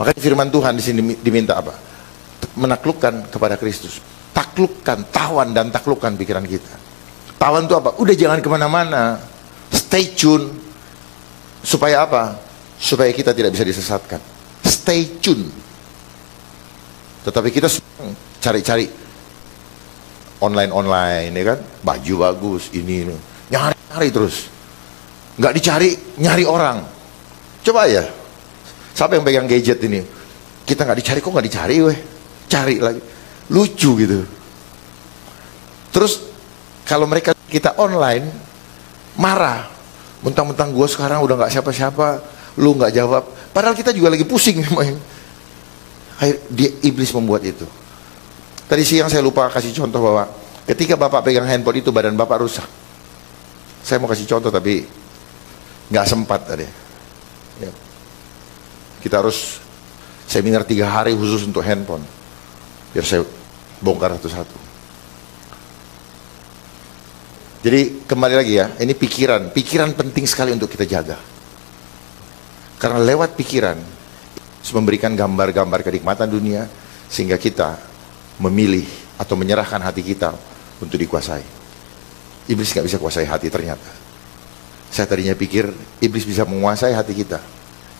Makanya firman Tuhan di sini diminta apa? Menaklukkan kepada Kristus. Taklukkan, tawan dan taklukkan pikiran kita. Tawan itu apa? Udah jangan kemana-mana. Stay tune. Supaya apa? Supaya kita tidak bisa disesatkan. Stay tune. Tetapi kita cari-cari online, ya kan? Baju bagus, ini. Nyari terus. Nggak dicari, nyari orang. Coba ya. Siapa yang pegang gadget ini? Kita nggak dicari, kok nggak dicari weh? Cari lagi. Lucu gitu. Terus kalau mereka kita online, marah. Mentang-mentang gue sekarang udah gak siapa-siapa, lu gak jawab. Padahal kita juga lagi pusing. Iblis membuat itu. Tadi siang saya lupa kasih contoh bahwa ketika Bapak pegang handphone itu badan Bapak rusak. Saya mau kasih contoh tapi gak sempat tadi. Ya. Kita harus seminar 3 hari khusus untuk handphone. Biar saya bongkar satu-satu. Jadi kembali lagi ya, ini pikiran. Pikiran penting sekali untuk kita jaga. Karena lewat pikiran memberikan gambar-gambar kenikmatan dunia, sehingga kita memilih atau menyerahkan hati kita untuk dikuasai. Iblis gak bisa kuasai hati ternyata. Saya tadinya pikir iblis bisa menguasai hati kita,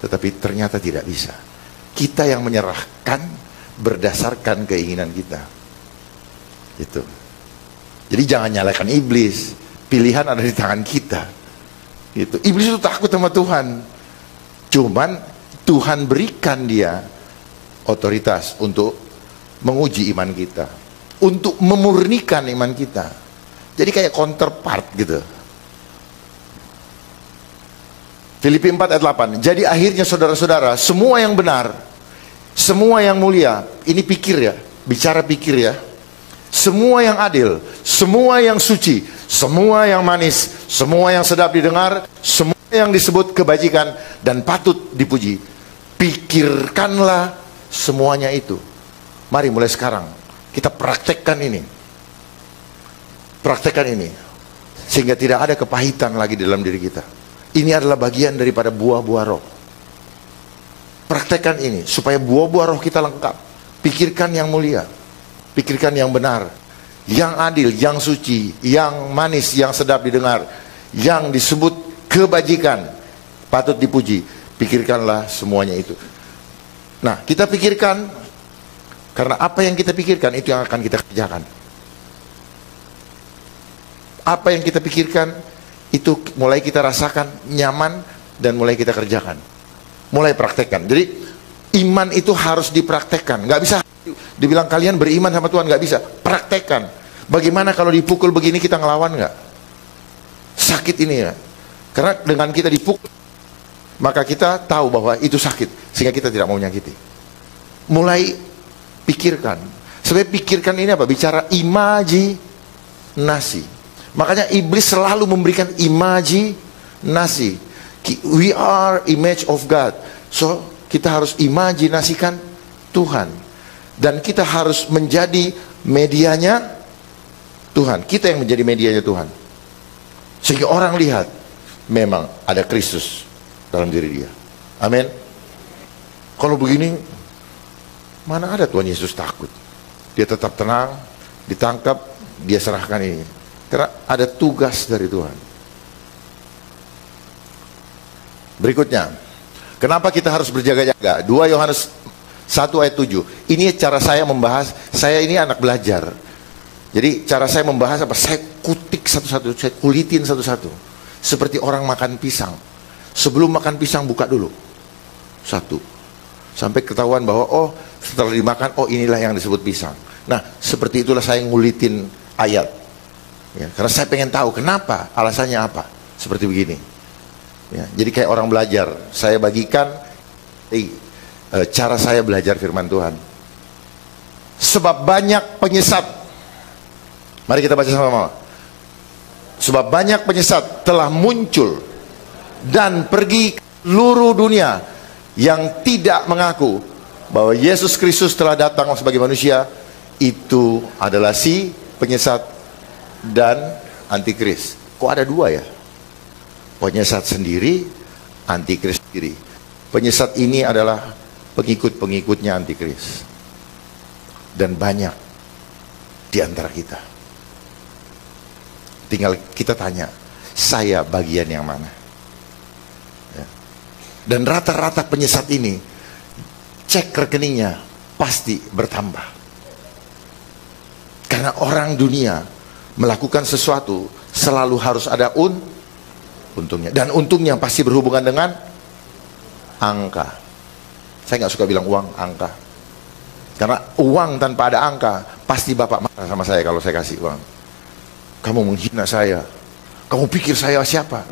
tetapi ternyata tidak bisa. Kita yang menyerahkan berdasarkan keinginan kita. Itu. Jadi jangan nyalakan iblis. Pilihan ada di tangan kita. Gitu. Iblis itu takut sama Tuhan. Cuman Tuhan berikan dia otoritas untuk menguji iman kita, untuk memurnikan iman kita. Jadi kayak counterpart gitu. Filipi 4 ayat 8. Jadi akhirnya saudara-saudara, semua yang benar, semua yang mulia, ini pikir ya, bicara pikir ya. Semua yang adil, semua yang suci, semua yang manis, semua yang sedap didengar, semua yang disebut kebajikan dan patut dipuji. Pikirkanlah semuanya itu. Mari mulai sekarang kita praktekkan ini. Praktekkan ini. Sehingga tidak ada kepahitan lagi dalam diri kita. Ini adalah bagian daripada buah-buah roh. Praktekkan ini supaya buah-buah roh kita lengkap. Pikirkan yang mulia. Pikirkan yang benar. Yang adil, yang suci, yang manis, yang sedap didengar. Yang disebut kebajikan, patut dipuji. Pikirkanlah semuanya itu. Nah, kita pikirkan. Karena apa yang kita pikirkan itu yang akan kita kerjakan. Apa yang kita pikirkan itu mulai kita rasakan nyaman dan mulai kita kerjakan. Mulai praktekkan. Jadi iman itu harus dipraktekkan. Gak bisa dibilang kalian beriman sama Tuhan, gak bisa. Praktekkan. Bagaimana kalau dipukul begini kita ngelawan gak? Sakit ini ya. Karena dengan kita dipukul, maka kita tahu bahwa itu sakit, sehingga kita tidak mau menyakiti. Mulai pikirkan. Sebenarnya pikirkan ini apa? Bicara imajinasi. Makanya iblis selalu memberikan imajinasi. We are image of God. So kita harus imajinasikan Tuhan. Dan kita harus menjadi medianya Tuhan. Kita yang menjadi medianya Tuhan. Sehingga orang lihat memang ada Kristus dalam diri dia. Amin. Kalau begini, mana ada Tuhan Yesus takut? Dia tetap tenang, ditangkap, dia serahkan ini. Karena ada tugas dari Tuhan. Berikutnya, kenapa kita harus berjaga-jaga? 2 Yohanes 1 ayat 7. Ini cara saya membahas, saya ini anak belajar. Jadi cara saya membahas apa? Saya kutik satu-satu, saya kulitin satu-satu. Seperti orang makan pisang. Sebelum makan pisang buka dulu. Satu. Sampai ketahuan bahwa oh setelah dimakan, oh inilah yang disebut pisang. Nah seperti itulah saya ngulitin ayat. Ya, karena saya pengen tahu kenapa, alasannya apa. Seperti begini. Ya, jadi kayak orang belajar. Saya bagikan cara saya belajar firman Tuhan. Sebab banyak penyesat. Mari kita baca sama-sama. Sebab banyak penyesat telah muncul dan pergi ke seluruh dunia yang tidak mengaku bahwa Yesus Kristus telah datang sebagai manusia. Itu adalah si penyesat dan antikris. Kok ada 2 ya? Penyesat sendiri, antikris sendiri. Penyesat ini adalah pengikut-pengikutnya antikris. Dan banyak di antara kita. Tinggal kita tanya, saya bagian yang mana? Ya. Dan rata-rata penyesat ini, cek rekeningnya pasti bertambah. Karena orang dunia melakukan sesuatu selalu harus ada untungnya. Dan untungnya pasti berhubungan dengan angka. Saya nggak suka bilang uang, angka. Karena uang tanpa ada angka, pasti Bapak marah sama saya kalau saya kasih uang. Kamu menghina saya. Kamu pikir saya siapa?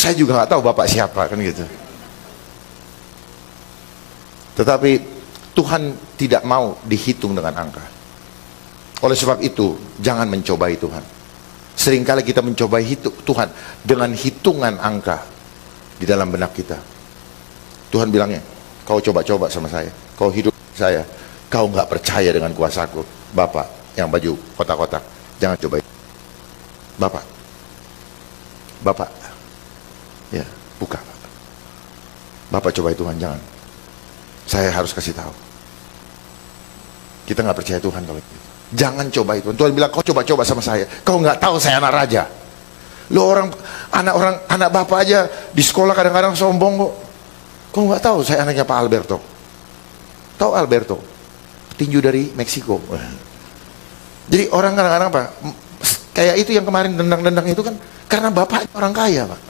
Saya juga nggak tahu Bapak siapa, kan gitu. Tetapi Tuhan tidak mau dihitung dengan angka. Oleh sebab itu, jangan mencobai Tuhan. Seringkali kita mencobai Tuhan dengan hitungan angka di dalam benak kita. Tuhan bilangnya, kau coba-coba sama saya, kau hidup saya, kau nggak percaya dengan kuasaku. Bapak yang baju kotak-kotak, jangan coba. Bapak, ya, buka. Bapak cobai Tuhan, jangan. Saya harus kasih tahu. Kita nggak percaya Tuhan kalau gitu. Jangan coba itu. Tuhan bilang, kau coba-coba sama saya. Kau nggak tahu saya anak raja. Lo anak bapak aja di sekolah kadang-kadang sombong kok. Kau nggak tahu saya anaknya Pak Alberto. Tahu Alberto? Tinju dari Meksiko. Jadi orang kadang-kadang apa? Kayak itu yang kemarin dendang-dendang itu kan karena bapak orang kaya, Pak.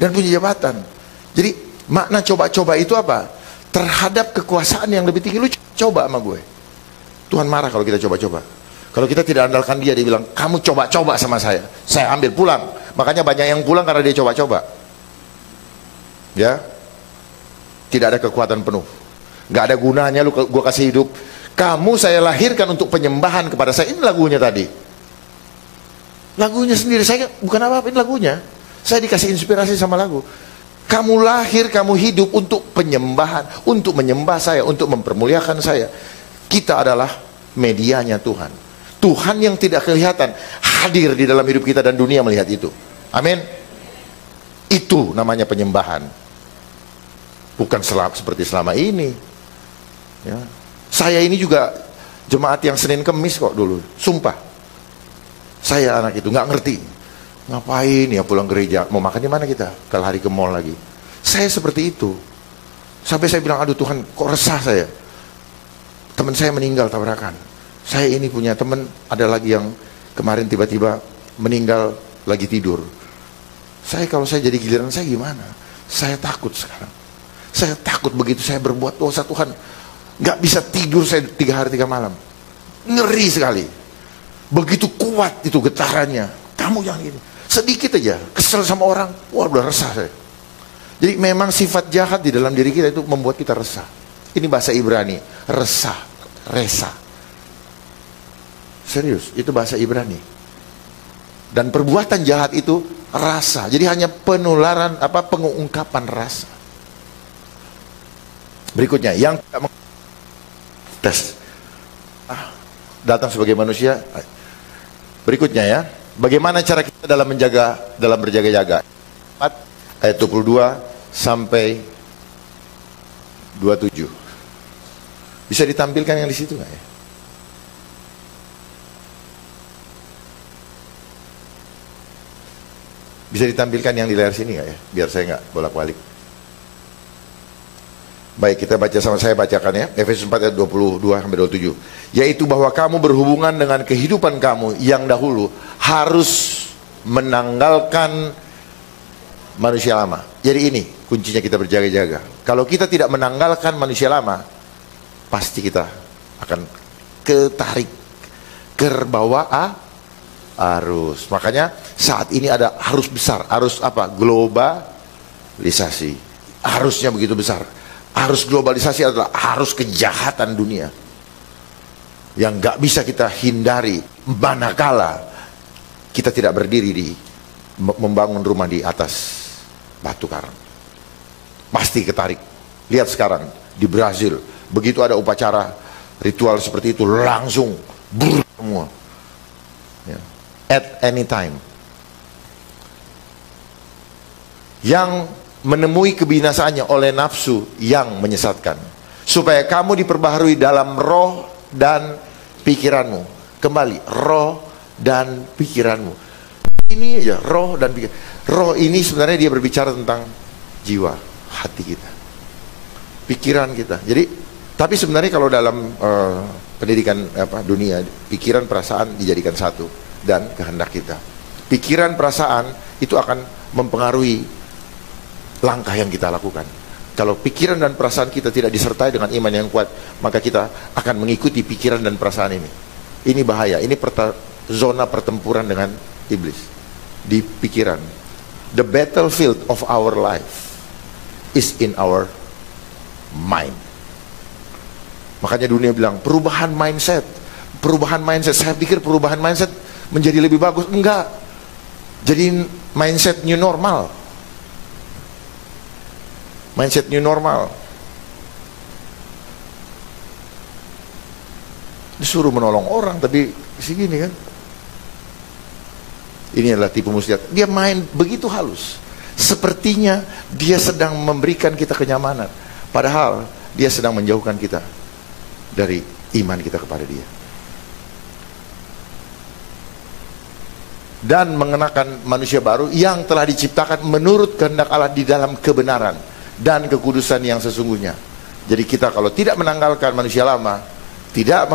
Dan punya jabatan. Jadi makna coba-coba itu apa? Terhadap kekuasaan yang lebih tinggi. Lu coba sama gue. Tuhan marah kalau kita coba-coba. Kalau kita tidak andalkan dia bilang, kamu coba-coba sama saya ambil pulang. Makanya banyak yang pulang karena dia coba-coba. Ya, tidak ada kekuatan penuh. Gak ada gunanya lu gue kasih hidup. Kamu saya lahirkan untuk penyembahan kepada saya. Ini lagunya tadi. Lagunya sendiri, saya bukan apa-apa, ini lagunya. Saya dikasih inspirasi sama lagu. Kamu lahir, kamu hidup untuk penyembahan, untuk menyembah saya, untuk mempermuliakan saya. Kita adalah medianya Tuhan. Tuhan yang tidak kelihatan hadir di dalam hidup kita dan dunia melihat itu. Amin. Itu namanya penyembahan. Bukan seperti selama ini. Ya. Saya ini juga jemaat yang Senin Kemis kok dulu. Sumpah. Saya anak itu nggak ngerti. Ngapain ya pulang gereja? Mau makan di mana kita? Kalau hari ke mall lagi. Saya seperti itu. Sampai saya bilang, aduh Tuhan, kok resah saya. Teman saya meninggal tabrakan. Saya ini punya teman, ada lagi yang kemarin tiba-tiba meninggal lagi tidur. Kalau saya jadi giliran saya gimana? Saya takut sekarang. Saya takut begitu saya berbuat dosa Tuhan. Gak bisa tidur saya 3 hari 3 malam. Ngeri sekali. Begitu kuat itu getarannya. Kamu jangan gini. Sedikit aja kesel sama orang, wah udah resah saya. Jadi memang sifat jahat di dalam diri kita itu membuat kita resah. Ini bahasa Ibrani, resah, resa. Serius, itu bahasa Ibrani. Dan perbuatan jahat itu rasa. Jadi hanya penularan pengungkapan rasa. Berikutnya, yang tes datang sebagai manusia. Berikutnya ya, bagaimana cara kita dalam berjaga-jaga? Ayat 22 sampai 27. Bisa ditampilkan yang di situ nggak ya? Bisa ditampilkan yang di layar sini nggak ya? Biar saya nggak bolak-balik. Baik, kita baca sama saya, bacakan ya. Efesus 4 ayat 22 sampai 27. Yaitu bahwa kamu berhubungan dengan kehidupan kamu yang dahulu harus menanggalkan manusia lama. Jadi ini kuncinya kita berjaga-jaga. Kalau kita tidak menanggalkan manusia lama, pasti kita akan ketarik terbawa arus. Makanya saat ini ada arus besar, arus globalisasi. Arusnya begitu besar. Arus globalisasi adalah arus kejahatan dunia yang gak bisa kita hindari manakala kita tidak berdiri membangun rumah di atas batu karang. Pasti ketarik. Lihat sekarang di Brazil, begitu ada upacara ritual seperti itu, langsung semua ya. At any time. Yang menemui kebinasaannya oleh nafsu yang menyesatkan, supaya kamu diperbaharui dalam roh dan pikiranmu. Kembali, roh dan pikiranmu. Ini aja, roh dan pikiran. Roh ini sebenarnya dia berbicara tentang jiwa, hati kita, pikiran kita. Jadi, tapi sebenarnya kalau dalam pendidikan dunia, pikiran perasaan dijadikan satu dan kehendak kita. Pikiran perasaan itu akan mempengaruhi langkah yang kita lakukan. Kalau pikiran dan perasaan kita tidak disertai dengan iman yang kuat, maka kita akan mengikuti pikiran dan perasaan ini. Ini bahaya. Ini zona pertempuran dengan iblis di pikiran. The battlefield of our life is in our mind. Makanya dunia bilang perubahan mindset. Perubahan mindset. Saya pikir perubahan mindset menjadi lebih bagus. Enggak. Jadi mindset new normal. Mindset new normal. Disuruh menolong orang tapi segini kan. Ini adalah tipu muslihat. Dia main begitu halus. Sepertinya dia sedang memberikan kita kenyamanan. Padahal dia sedang menjauhkan kita dari iman kita kepada dia. Dan mengenakan manusia baru yang telah diciptakan menurut kehendak Allah di dalam kebenaran dan kekudusan yang sesungguhnya. Jadi kita kalau tidak menanggalkan manusia lama, tidak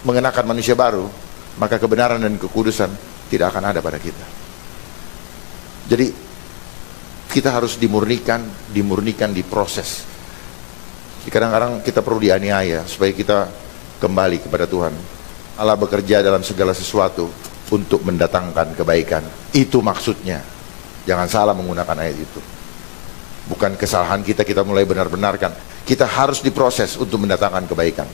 mengenakan manusia baru, maka kebenaran dan kekudusan tidak akan ada pada kita. Jadi kita harus dimurnikan, diproses. Kadang-kadang kita perlu dianiaya supaya kita kembali kepada Tuhan. Allah bekerja dalam segala sesuatu untuk mendatangkan kebaikan. Itu maksudnya. Jangan salah menggunakan ayat itu. Bukan kesalahan kita mulai benar-benarkan. Kita harus diproses untuk mendatangkan kebaikan.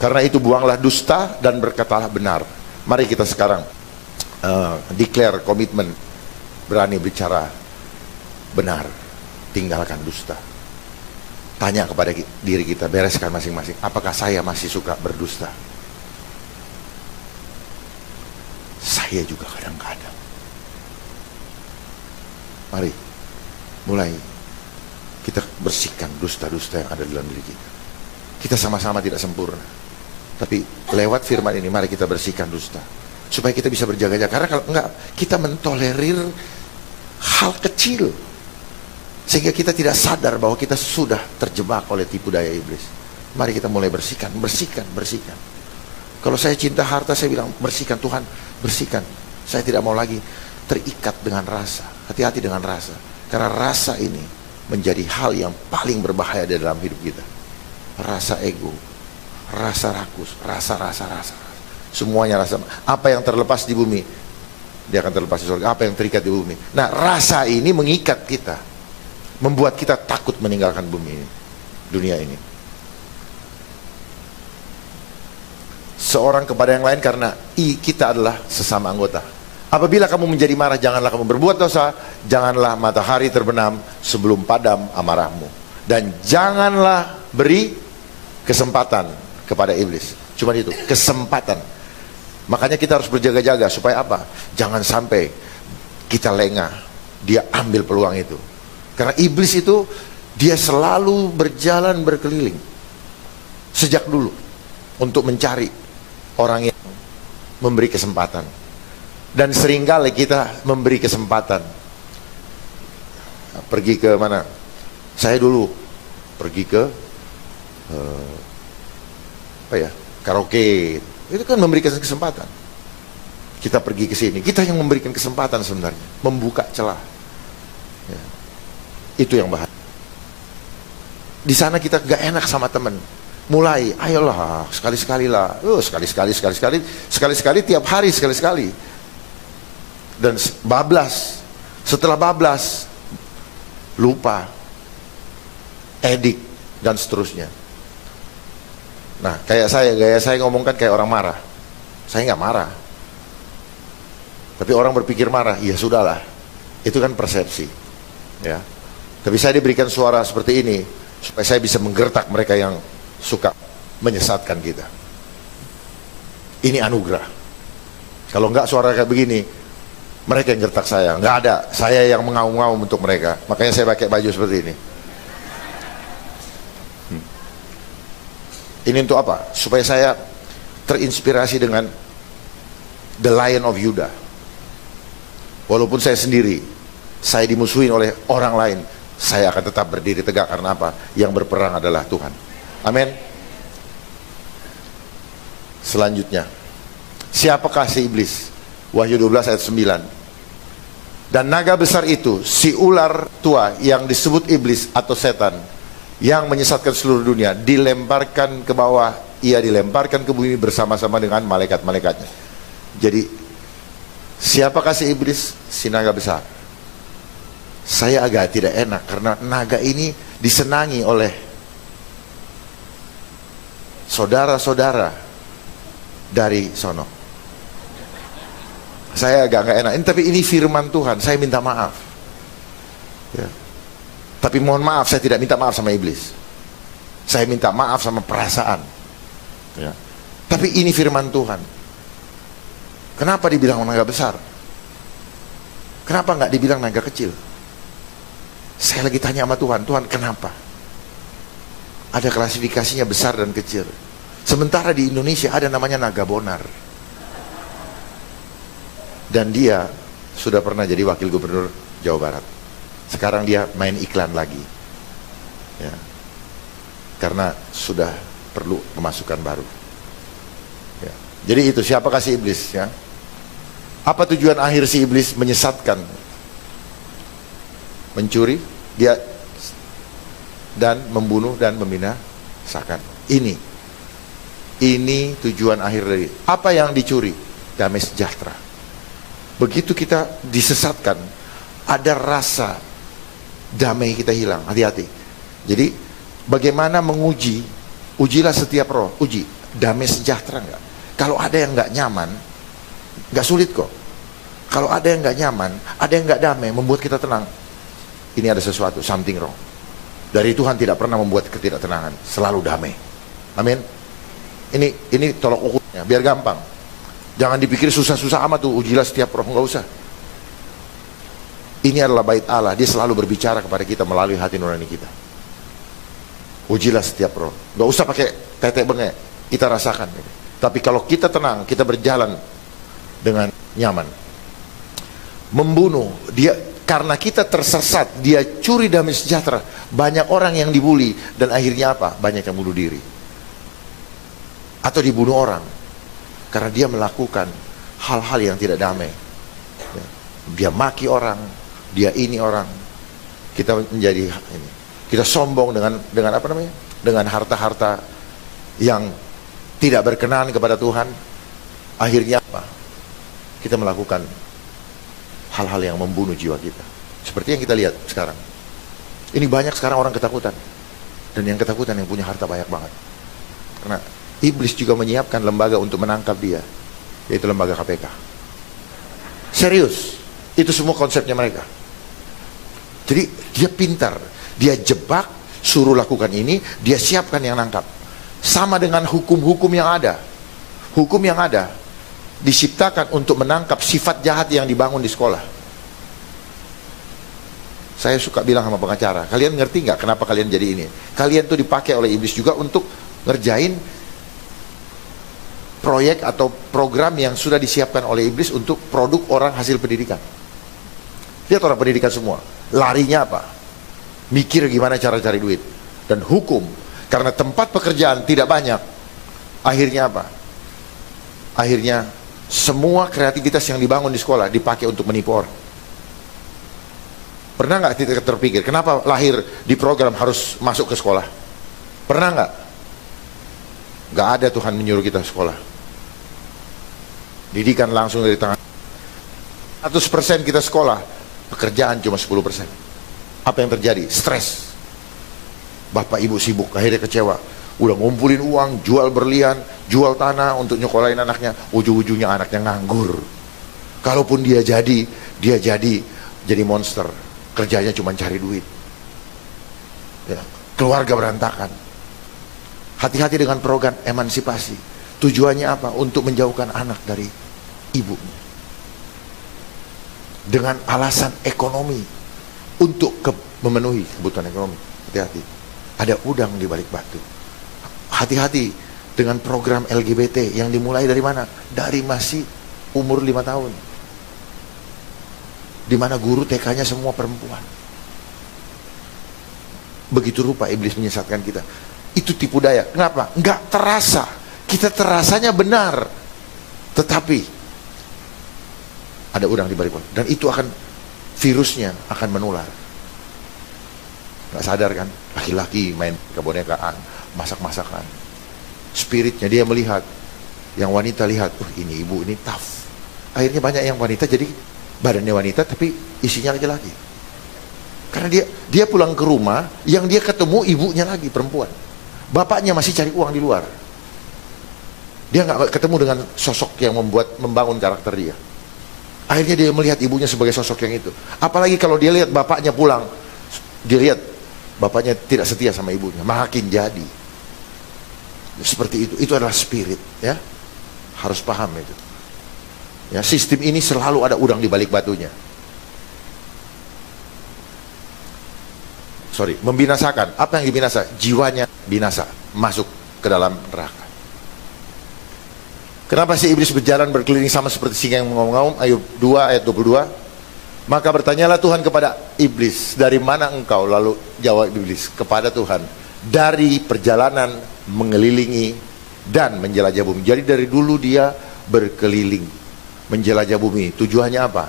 Karena itu buanglah dusta dan berkatalah benar. Mari kita sekarang declare komitmen, berani bicara benar, tinggalkan dusta. Tanya kepada diri kita, bereskan masing-masing, apakah saya masih suka berdusta? Saya juga kadang-kadang. Mari mulai kita bersihkan dusta-dusta yang ada dalam diri kita. Kita sama-sama tidak sempurna, tapi lewat firman ini mari kita bersihkan dusta supaya kita bisa berjaga-jaga. Karena kalau enggak, kita mentolerir hal kecil sehingga kita tidak sadar bahwa kita sudah terjebak oleh tipu daya iblis. Mari kita mulai bersihkan. Kalau saya cinta harta, saya bilang bersihkan Tuhan, bersihkan. Saya tidak mau lagi terikat dengan rasa. Hati-hati dengan rasa, karena rasa ini menjadi hal yang paling berbahaya di dalam hidup kita. Rasa ego, rasa rakus, rasa. Semuanya rasa. Apa yang terlepas di bumi, dia akan terlepas di surga. Apa yang terikat di bumi. Nah, rasa ini mengikat kita, membuat kita takut meninggalkan bumi ini, dunia ini. Seorang kepada yang lain karena kita adalah sesama anggota. Apabila kamu menjadi marah, janganlah kamu berbuat dosa. Janganlah matahari terbenam sebelum padam amarahmu. Dan janganlah beri kesempatan kepada iblis. Cuma itu, kesempatan. Makanya kita harus berjaga-jaga supaya apa? Jangan sampai kita lengah, dia ambil peluang itu. Karena iblis itu dia selalu berjalan berkeliling sejak dulu untuk mencari orang yang memberi kesempatan. Dan seringkali kita memberi kesempatan. Pergi ke mana? Saya dulu pergi ke karaoke. Itu kan memberikan kesempatan. Kita pergi ke sini, kita yang memberikan kesempatan sebenarnya, membuka celah. Ya. Itu yang bahaya. Di sana kita gak enak sama teman. Mulai, ayolah, sekali-sekali lah. Sekali-sekali tiap hari sekali-sekali. Dan bablas. Setelah bablas, lupa, edik, dan seterusnya. Nah, gaya saya ngomongkan kayak orang marah. Saya nggak marah. Tapi orang berpikir marah, ya sudahlah. Itu kan persepsi. Ya. Tapi saya diberikan suara seperti ini supaya saya bisa menggertak mereka yang suka menyesatkan kita. Ini anugerah. Kalau nggak suara kayak begini, mereka yang gertak saya. Nggak ada, saya yang mengaum-ngaum untuk mereka. Makanya saya pakai baju seperti ini. Ini untuk apa? Supaya saya terinspirasi dengan The Lion of Judah. Walaupun saya sendiri, saya dimusuhin oleh orang lain, saya akan tetap berdiri tegak. Karena apa? Yang berperang adalah Tuhan. Amin. Selanjutnya, siapakah si iblis? Wahyu 12 ayat 9. Dan naga besar itu, si ular tua yang disebut iblis atau setan, yang menyesatkan seluruh dunia, dilemparkan ke bawah. Ia dilemparkan ke bumi bersama-sama dengan malaikat-malaikatnya. Jadi Siapa kasih iblis? Si naga besar. Saya agak tidak enak karena naga ini disenangi oleh saudara-saudara dari sono. Saya agak nggak enak. Tapi ini firman Tuhan. Saya minta maaf. Ya. Tapi mohon maaf, saya tidak minta maaf sama iblis. Saya minta maaf sama perasaan. Ya. Tapi ini firman Tuhan. Kenapa dibilang naga besar? Kenapa nggak dibilang naga kecil? Saya lagi tanya sama Tuhan, Tuhan kenapa? Ada klasifikasinya besar dan kecil. Sementara di Indonesia ada namanya naga bonar. Dan dia sudah pernah jadi wakil gubernur Jawa Barat. Sekarang dia main iklan lagi. Ya. Karena sudah perlu pemasukan baru. Ya. Jadi itu, siapa kasih iblis? Ya. Apa tujuan akhir si iblis? Menyesatkan, mencuri, dia dan membunuh dan membinasakan. Ini tujuan akhir dari apa yang dicuri? Damai sejahtera. Begitu kita disesatkan, ada rasa damai kita hilang. Hati-hati. Jadi bagaimana menguji? Ujilah setiap roh. Uji damai sejahtera enggak? Kalau ada yang enggak nyaman, enggak sulit kok. Kalau ada yang enggak nyaman, ada yang enggak damai, membuat kita tenang, ini ada sesuatu, something wrong. Dari Tuhan tidak pernah membuat ketidaktenangan, selalu damai. Amin. Ini tolok ukurnya, biar gampang. Jangan dipikir susah-susah amat tuh, ujilah setiap roh, enggak usah. Ini adalah bait Allah, dia selalu berbicara kepada kita melalui hati nurani kita. Ujilah setiap roh, enggak usah pakai tetek bengek, kita rasakan. Tapi kalau kita tenang, kita berjalan dengan nyaman. Membunuh, dia karena kita tersesat, dia curi damai sejahtera. Banyak orang yang dibully dan akhirnya apa? Banyak yang bunuh diri. Atau dibunuh orang karena dia melakukan hal-hal yang tidak damai. Dia maki orang, dia ini orang. Kita menjadi ini. Kita sombong dengan apa namanya? Dengan harta-harta yang tidak berkenan kepada Tuhan. Akhirnya apa? Kita melakukan hal-hal yang membunuh jiwa kita. Seperti yang kita lihat sekarang. Ini banyak sekarang orang ketakutan. Dan yang ketakutan yang punya harta banyak banget. Karena iblis juga menyiapkan lembaga untuk menangkap dia. Yaitu lembaga KPK. Serius. Itu semua konsepnya mereka. Jadi dia pintar. Dia jebak, suruh lakukan ini, dia siapkan yang nangkap. Sama dengan hukum-hukum yang ada. Hukum yang ada diciptakan untuk menangkap sifat jahat yang dibangun di sekolah. Saya suka bilang sama pengacara, kalian ngerti nggak kenapa kalian jadi ini? Kalian tuh dipakai oleh iblis juga untuk ngerjain proyek atau program yang sudah disiapkan oleh iblis untuk produk orang hasil pendidikan. Lihat orang pendidikan semua, larinya apa? Mikir gimana cara cari duit. Dan hukum, karena tempat pekerjaan tidak banyak, akhirnya apa? Akhirnya semua kreativitas yang dibangun di sekolah dipakai untuk menipu orang. Pernah nggak kita terpikir kenapa lahir di program harus masuk ke sekolah? Pernah nggak? Nggak ada Tuhan menyuruh kita sekolah. Didikan langsung dari tangan. 100% kita sekolah, pekerjaan cuma 10%. Apa yang terjadi? Stres. Bapak ibu sibuk, akhirnya kecewa. Udah ngumpulin uang, jual berlian, jual tanah untuk nyekolahin anaknya, ujung-ujungnya anaknya nganggur. Kalaupun dia jadi monster, kerjanya cuma cari duit. Ya, keluarga berantakan. Hati-hati dengan program emansipasi. Tujuannya apa? Untuk menjauhkan anak dari ibunya. Dengan alasan ekonomi, untuk memenuhi kebutuhan ekonomi. Hati-hati. Ada udang di balik batu. Hati-hati dengan program LGBT yang dimulai dari mana? Dari masih umur 5 tahun. Di mana guru TK-nya semua perempuan. Begitu rupa iblis menyesatkan kita. Itu tipu daya. Kenapa? Enggak terasa. Kita terasanya benar. Tetapi ada udang di balik batu. Dan itu akan, virusnya akan menular. Nggak sadar kan? Laki-laki main kebonekaan, masak-masakan. Spiritnya dia melihat, yang wanita lihat, ini ibu ini tough. Akhirnya banyak yang wanita, jadi badannya wanita tapi isinya laki-laki. Karena dia pulang ke rumah, yang dia ketemu ibunya lagi perempuan. Bapaknya masih cari uang di luar. Dia nggak ketemu dengan sosok yang membangun karakter dia. Akhirnya dia melihat ibunya sebagai sosok yang itu. Apalagi kalau dia lihat bapaknya pulang, dia lihat bapaknya tidak setia sama ibunya, makin jadi. Seperti itu. Itu adalah spirit, ya. Harus paham itu. Ya, sistem ini selalu ada udang di balik batunya. Membinasakan. Apa yang dibinasa? Jiwanya binasa, masuk ke dalam neraka. Kenapa si iblis berjalan berkeliling sama seperti singa yang mengaum-ngaum? Ayub 2 ayat 22. Maka bertanyalah Tuhan kepada iblis, dari mana engkau? Lalu jawab iblis kepada Tuhan, dari perjalanan mengelilingi dan menjelajah bumi. Jadi dari dulu dia berkeliling, menjelajah bumi. Tujuannya apa?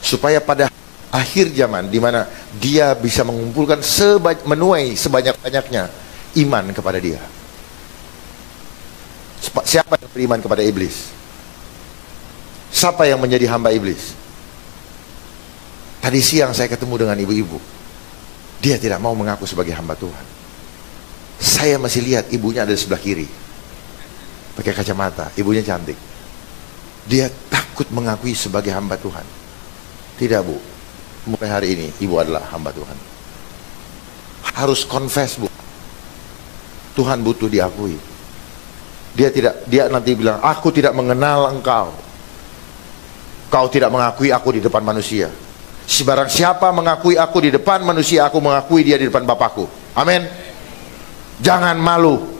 Supaya pada akhir zaman, di mana dia bisa mengumpulkan menuai sebanyak-banyaknya iman kepada dia. Siapa yang beriman kepada iblis? Siapa yang menjadi hamba iblis? Tadi siang saya ketemu dengan ibu-ibu. Dia tidak mau mengaku sebagai hamba Tuhan. Saya masih lihat ibunya ada di sebelah kiri, pakai kacamata, ibunya cantik. Dia takut mengakui sebagai hamba Tuhan. Tidak, Bu. Mulai hari ini ibu adalah hamba Tuhan. Harus confess, Bu. Tuhan butuh diakui. Dia nanti bilang, aku tidak mengenal engkau. Kau tidak mengakui aku di depan manusia. Barang siapa mengakui aku di depan manusia, aku mengakui dia di depan Bapakku. Amin. Jangan malu.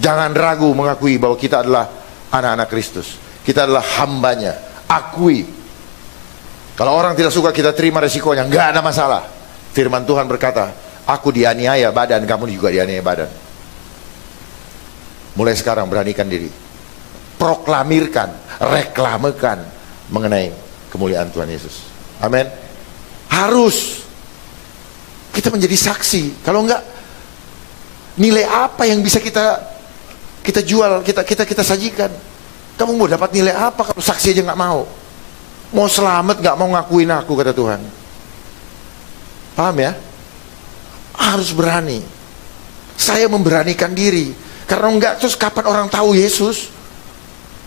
Jangan ragu mengakui bahwa kita adalah anak-anak Kristus. Kita adalah hambanya. Akui. Kalau orang tidak suka, kita terima resikonya, nggak ada masalah. Firman Tuhan berkata, aku dianiaya badan, kamu juga dianiaya badan. Mulai sekarang beranikan diri, proklamirkan, reklamekan mengenai kemuliaan Tuhan Yesus. Amin. Harus kita menjadi saksi. Kalau enggak, nilai apa yang bisa kita jual, kita sajikan? Kamu mau dapat nilai apa kalau saksi aja nggak mau? Mau selamat nggak mau ngakuin aku, kata Tuhan. Paham ya? Harus berani. Saya memberanikan diri. Karena enggak, terus kapan orang tahu Yesus?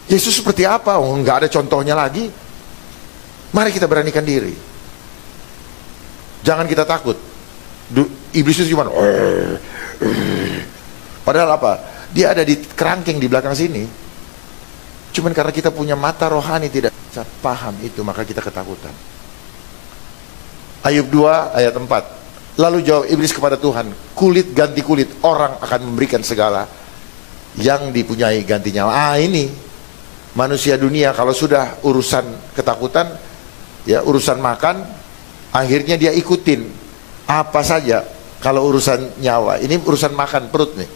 Yesus seperti apa? Oh, enggak ada contohnya lagi. Mari kita beranikan diri. Jangan kita takut. Iblis itu cuma padahal apa? Dia ada di kerangkeng di belakang sini. Cuman karena kita punya mata rohani tidak bisa paham itu, maka kita ketakutan. Ayub 2 ayat 4. Lalu jawab iblis kepada Tuhan, kulit ganti kulit, orang akan memberikan segala yang dipunyai ganti nyawa. Ini manusia dunia kalau sudah urusan ketakutan, ya urusan makan, akhirnya dia ikutin apa saja. Kalau urusan nyawa, ini urusan makan perut nih.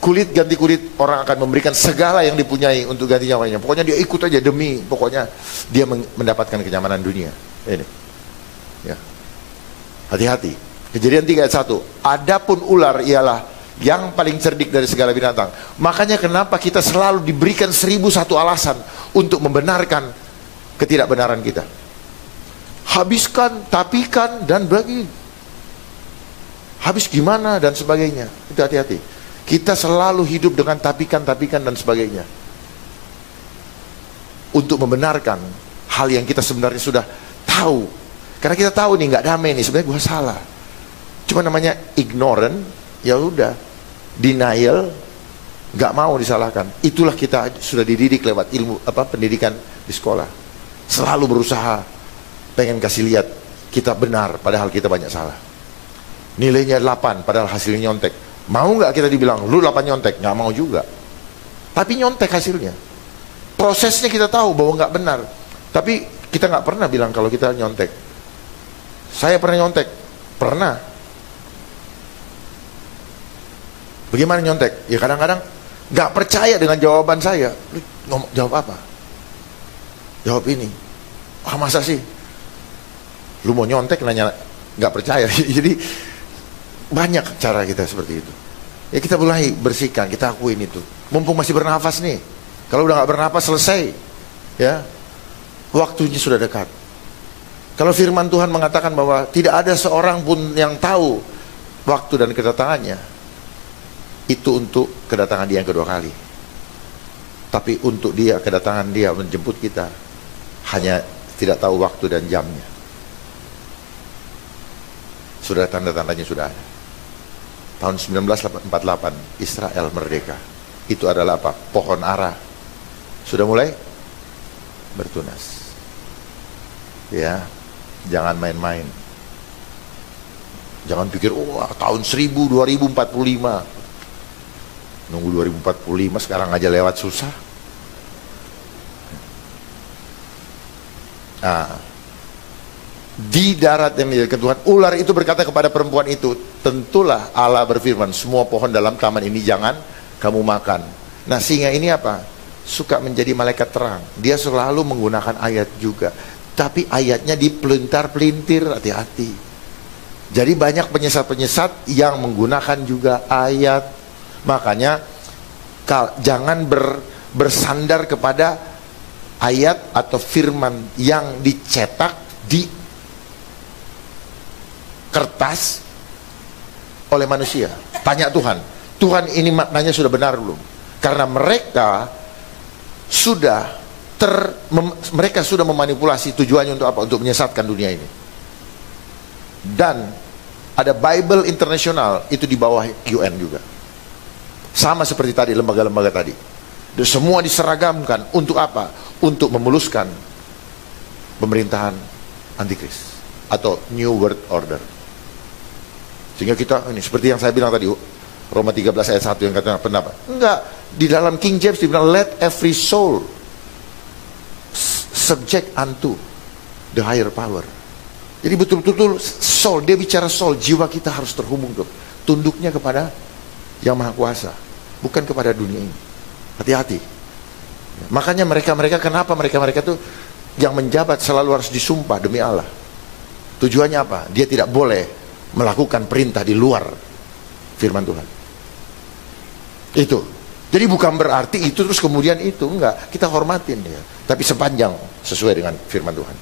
Kulit ganti kulit, orang akan memberikan segala yang dipunyai untuk ganti nyawanya. Pokoknya dia ikut aja demi, pokoknya dia mendapatkan kenyamanan dunia. Ini, ya, hati-hati. Kejadian 3 ayat 1. Adapun ular ialah yang paling cerdik dari segala binatang. Makanya kenapa kita selalu diberikan 1001 alasan untuk membenarkan ketidakbenaran kita. Habiskan, tapikan, dan bagi. Habis gimana dan sebagainya. Itu hati-hati. Kita selalu hidup dengan tapikan dan sebagainya. Untuk membenarkan hal yang kita sebenarnya sudah tahu. Karena kita tahu nih nggak damai nih, sebenarnya gue salah. Cuma namanya ignorant, ya udah. Denial, nggak mau disalahkan. Itulah kita sudah dididik lewat ilmu pendidikan di sekolah. Selalu berusaha pengen kasih lihat kita benar padahal kita banyak salah. Nilainya 8 padahal hasilnya nyontek. Mau nggak kita dibilang lu 8 nyontek? Nggak mau juga. Tapi nyontek hasilnya. Prosesnya kita tahu bahwa nggak benar. Tapi kita nggak pernah bilang kalau kita nyontek. Saya pernah nyontek, pernah. Bagaimana nyontek? Ya kadang-kadang nggak percaya dengan jawaban saya. Jawab apa? Jawab ini. Ah, masa sih? Lu mau nyontek nanya nggak percaya. Jadi banyak cara kita seperti itu. Ya kita mulai bersihkan, kita akuin itu. Mumpung masih bernafas nih. Kalau udah nggak bernapas selesai, ya, waktunya sudah dekat. Kalau firman Tuhan mengatakan bahwa tidak ada seorang pun yang tahu waktu dan kedatangannya, itu untuk kedatangan dia yang kedua kali. Tapi untuk dia, kedatangan dia menjemput kita, hanya tidak tahu waktu dan jamnya. Sudah tanda-tandanya sudah ada. Tahun 1948 Israel merdeka. Itu adalah apa? Pohon ara sudah mulai bertunas. Ya, jangan main-main. Jangan pikir, wah, tahun 2045. Nunggu 2045 sekarang aja lewat susah. Nah, di darat yang menjadi Tuhan, ular itu berkata kepada perempuan itu, tentulah Allah berfirman, semua pohon dalam taman ini jangan kamu makan. Nah, singa ini apa? Suka menjadi malaikat terang. Dia selalu menggunakan ayat juga, tapi ayatnya dipelintar-pelintir, hati-hati. Jadi banyak penyesat-penyesat yang menggunakan juga ayat. Makanya jangan bersandar kepada ayat atau firman yang dicetak di kertas oleh manusia. Tanya Tuhan, Tuhan ini maknanya sudah benar belum? Karena mereka sudah memanipulasi. Tujuannya untuk apa? Untuk menyesatkan dunia ini. Dan ada Bible International, itu di bawah UN juga. Sama seperti tadi, lembaga-lembaga tadi. Dan semua diseragamkan untuk apa? Untuk memuluskan pemerintahan antikris atau New World Order. Sehingga kita ini seperti yang saya bilang tadi, Roma 13 ayat 1 yang kata pendapat. Enggak, di dalam King James dibilang let every soul subject unto the higher power. Jadi betul-betul soul, dia bicara soul, jiwa kita harus terhubung ke tunduknya kepada yang Maha Kuasa, bukan kepada dunia ini. Hati-hati. Makanya kenapa mereka tuh yang menjabat selalu harus disumpah demi Allah. Tujuannya apa? Dia tidak boleh melakukan perintah di luar firman Tuhan. Itu. Jadi bukan berarti itu terus kemudian itu, enggak. Kita hormatin dia, tapi sepanjang sesuai dengan firman Tuhan.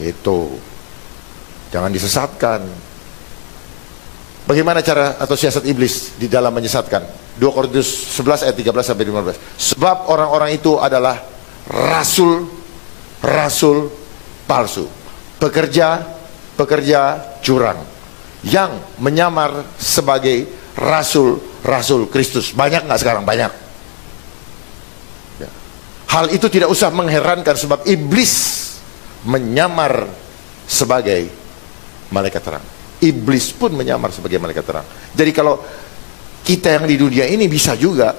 Itu. Jangan disesatkan. Bagaimana cara atau siasat iblis di dalam menyesatkan? 2 Korintus 11 ayat 13 sampai 15. Sebab orang-orang itu adalah rasul palsu, pekerja curang yang menyamar sebagai rasul Kristus. Banyak nggak sekarang? Banyak. Ya. Hal itu tidak usah mengherankan sebab iblis menyamar sebagai malaikat terang. Iblis pun menyamar sebagai malaikat terang. Jadi kalau kita yang di dunia ini bisa juga,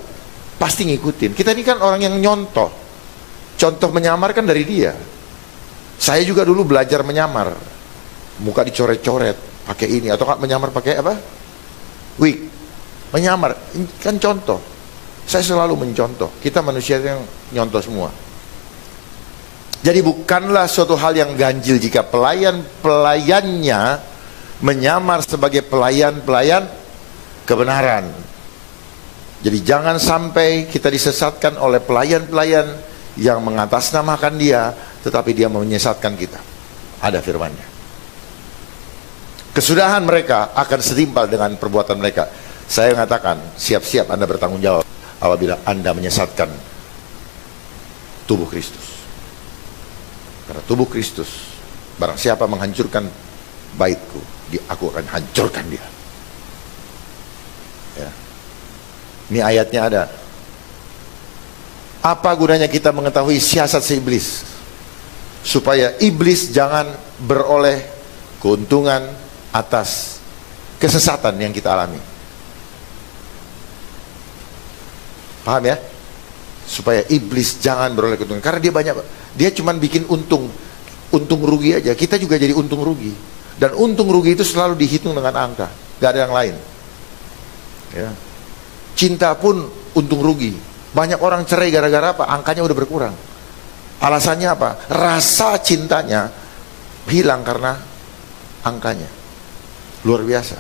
pasti ngikutin. Kita ini kan orang yang nyontoh. Contoh menyamar kan dari dia. Saya juga dulu belajar menyamar. Muka dicoret-coret, pakai ini. Atau menyamar pakai apa? Wig. Menyamar, kan contoh. Saya selalu mencontoh. Kita manusia yang nyontoh semua. Jadi bukanlah suatu hal yang ganjil jika pelayan-pelayannya menyamar sebagai pelayan-pelayan kebenaran. Jadi jangan sampai kita disesatkan oleh pelayan-pelayan yang mengatasnamakan dia, tetapi dia menyesatkan kita. Ada firman-Nya. Kesudahan mereka akan setimpal dengan perbuatan mereka. Saya mengatakan, siap-siap Anda bertanggung jawab apabila Anda menyesatkan tubuh Kristus. Karena tubuh Kristus, barang siapa menghancurkan baitku, aku akan hancurkan dia. Ya. Ini ayatnya ada. Apa gunanya kita mengetahui siasat si iblis? Supaya iblis jangan beroleh keuntungan atas kesesatan yang kita alami. Paham ya? Supaya iblis jangan beroleh keuntungan. Karena dia cuma bikin untung rugi aja. Kita juga jadi untung rugi. Dan untung rugi itu selalu dihitung dengan angka, gak ada yang lain. Ya. Cinta pun untung rugi. Banyak orang cerai gara-gara apa? Angkanya udah berkurang. Alasannya apa? Rasa cintanya hilang karena angkanya. Luar biasa.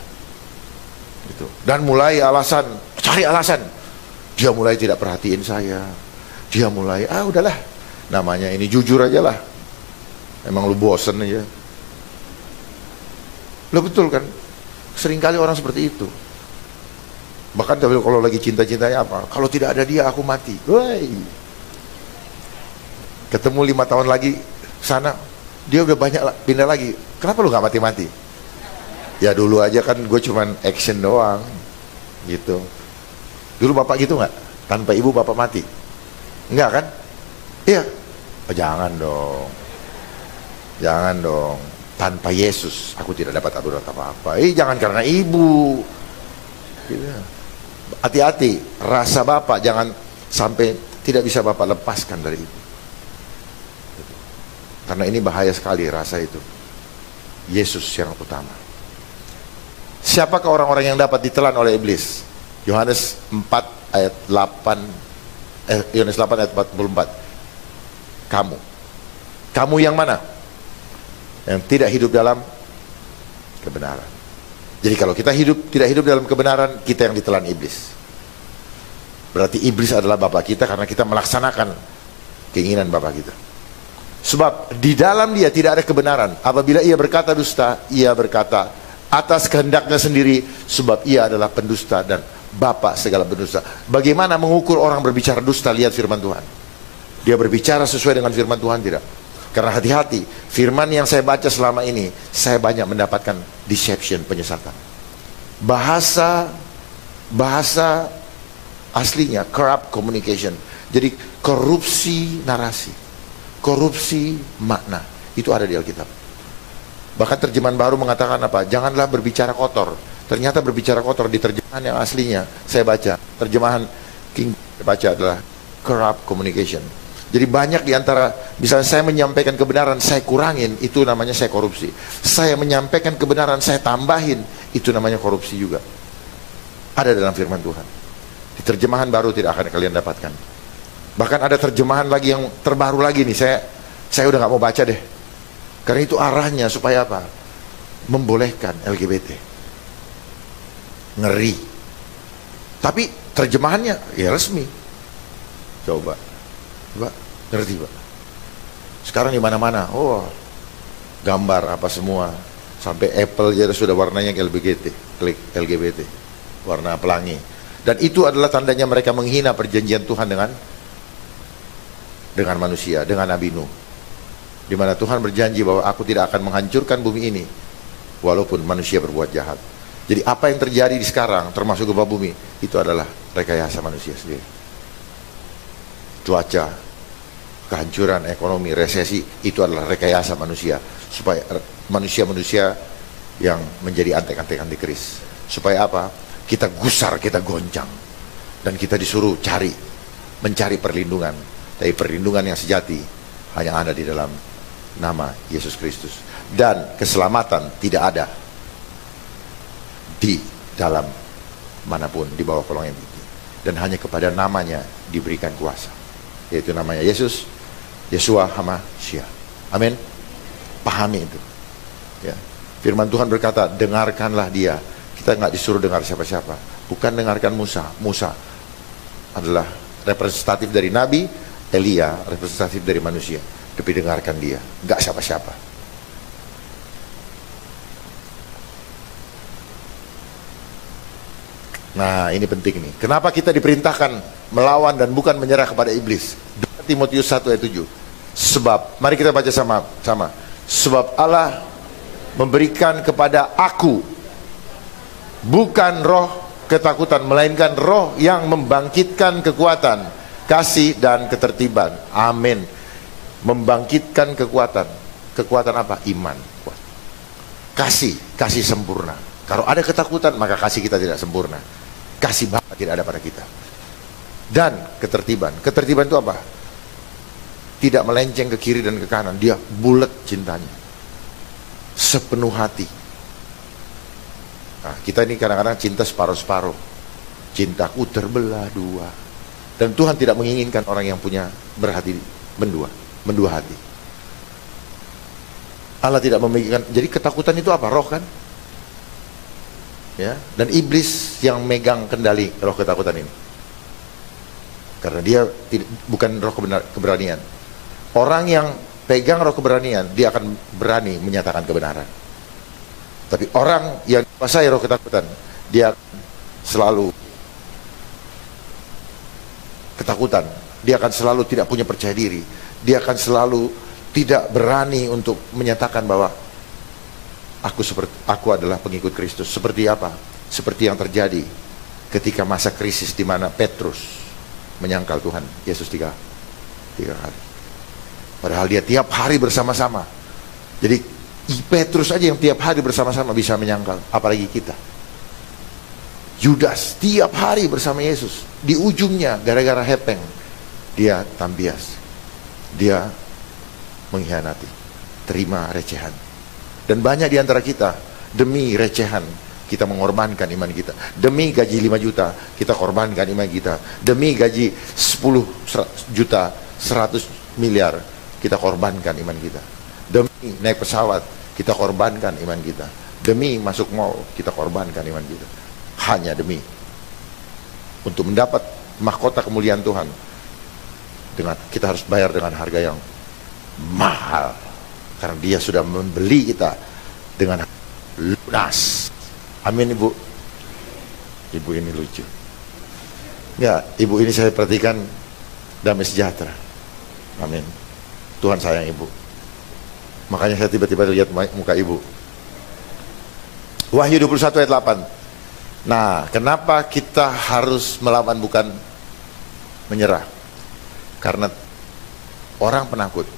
Gitu. Dan mulai cari alasan. Dia mulai tidak perhatiin saya. Dia mulai, udahlah, namanya ini jujur aja lah. Emang lu bosen aja. Lo betul kan? Seringkali orang seperti itu. Bahkan kalau lagi cinta-cintanya apa? Kalau tidak ada dia aku mati. Woi. Ketemu 5 tahun lagi sana, dia udah banyak pindah lagi. Kenapa lu gak mati-mati? Ya dulu aja kan gue cuman action doang gitu. Dulu bapak gitu gak? Tanpa ibu bapak mati? Enggak kan? Iya. Jangan dong. Jangan dong. Tanpa Yesus aku tidak dapat anugerah apa-apa. Jangan karena ibu. Gitu. Hati-hati, rasa bapak jangan sampai tidak bisa bapak lepaskan dari ibu. Karena ini bahaya sekali rasa itu. Yesus yang utama. Siapakah orang-orang yang dapat ditelan oleh iblis? Yohanes 4 ayat 8 Yohanes 8 ayat 44. Kamu yang mana? Yang tidak hidup dalam kebenaran. Jadi kalau kita tidak hidup dalam kebenaran, kita yang ditelan iblis. Berarti iblis adalah bapak kita karena kita melaksanakan keinginan bapak kita. Sebab di dalam dia tidak ada kebenaran. Apabila ia berkata dusta, ia berkata atas kehendaknya sendiri, sebab ia adalah pendusta dan bapak segala pendusta. Bagaimana mengukur orang berbicara dusta? Lihat firman Tuhan. Dia berbicara sesuai dengan firman Tuhan tidak? Karena hati-hati, firman yang saya baca selama ini, saya banyak mendapatkan deception, penyesatan. Bahasa aslinya corrupt communication. Jadi korupsi narasi, korupsi makna, itu ada di Alkitab. Bahkan terjemahan baru mengatakan apa? Janganlah berbicara kotor. Ternyata berbicara kotor di terjemahan yang aslinya saya baca, terjemahan King baca adalah corrupt communication. Jadi banyak diantara, misalnya saya menyampaikan kebenaran, saya kurangin, itu namanya saya korupsi. Saya menyampaikan kebenaran, saya tambahin, itu namanya korupsi juga. Ada dalam firman Tuhan. Di terjemahan baru tidak akan kalian dapatkan. Bahkan ada terjemahan lagi yang terbaru lagi nih, saya udah gak mau baca deh. Karena itu arahnya supaya apa? Membolehkan LGBT. Ngeri. Tapi terjemahannya ya resmi. Coba, ngerti Pak? Sekarang di mana-mana, gambar apa semua, sampai Apple jadi sudah warnanya LGBT, warna pelangi. Dan itu adalah tandanya mereka menghina perjanjian Tuhan dengan manusia, dengan Nabi Nuh. Di mana Tuhan berjanji bahwa aku tidak akan menghancurkan bumi ini walaupun manusia berbuat jahat. Jadi apa yang terjadi di sekarang termasuk gempa bumi itu adalah rekayasa manusia sendiri. Cuaca, kehancuran ekonomi, resesi, itu adalah rekayasa manusia supaya manusia-manusia yang menjadi antek-antek antikris. Supaya apa? Kita gusar, kita goncang, dan kita disuruh mencari perlindungan. Tapi perlindungan yang sejati hanya ada di dalam nama Yesus Kristus. Dan keselamatan tidak ada di dalam manapun di bawah kolong yang tinggi. Dan hanya kepada namanya diberikan kuasa, yaitu namanya Yesus, Yeshua HaMashiach. Amin. Pahami itu. Ya. Firman Tuhan berkata, dengarkanlah dia. Kita nggak disuruh dengar siapa-siapa. Bukan dengarkan Musa. Musa adalah representatif dari Nabi, Elia representatif dari manusia. Tapi dengarkan dia, nggak siapa-siapa. Nah ini penting nih. Kenapa kita diperintahkan melawan dan bukan menyerah kepada iblis? 2 Timotius 1 ayat 7. Sebab, mari kita baca sama-sama. Sebab Allah memberikan kepada aku bukan roh ketakutan, melainkan roh yang membangkitkan kekuatan, kasih dan ketertiban. Amin. Membangkitkan kekuatan. Kekuatan apa? Iman. Kasih sempurna. Kalau ada ketakutan, maka kasih kita tidak sempurna. Kasih Bapa tidak ada pada kita. Dan ketertiban. Ketertiban itu apa? Tidak melenceng ke kiri dan ke kanan. Dia bulat cintanya. Sepenuh hati. Nah, kita ini kadang-kadang cinta separuh-separuh. Cintaku terbelah dua. Dan Tuhan tidak menginginkan orang yang punya berhati mendua hati. Allah tidak memikirkan. Jadi ketakutan itu apa? Roh kan? Ya, dan iblis yang megang kendali roh ketakutan ini. Karena dia bukan roh keberanian. Orang yang pegang roh keberanian, dia akan berani menyatakan kebenaran. Tapi orang yang dikuasai roh ketakutan, dia selalu ketakutan. Dia akan selalu tidak punya percaya diri. Dia akan selalu tidak berani untuk menyatakan bahwa aku adalah pengikut Kristus. Seperti apa? Seperti yang terjadi ketika masa krisis di mana Petrus menyangkal Tuhan Yesus tiga kali. Padahal dia tiap hari bersama-sama. Jadi Petrus aja yang tiap hari bersama-sama bisa menyangkal, apalagi kita. Yudas tiap hari bersama Yesus. Di ujungnya gara-gara hepeng dia tambias. Dia mengkhianati, terima recehan. Dan banyak di antara kita demi recehan kita mengorbankan iman kita. Demi gaji 5 juta kita korbankan iman kita. Demi gaji 10 juta 100 miliar kita korbankan iman kita. Demi naik pesawat kita korbankan iman kita. Demi masuk mall kita korbankan iman kita. Hanya demi untuk mendapat mahkota kemuliaan Tuhan. Kita harus bayar dengan harga yang mahal, karena dia sudah membeli kita dengan lunas. Amin ibu. Ibu ini lucu ya, ibu ini saya perhatikan damai sejahtera. Amin. Tuhan sayang ibu, makanya saya tiba-tiba lihat muka ibu. Wahyu 21 ayat 8. Nah, kenapa kita harus melawan bukan menyerah? Karena orang penakut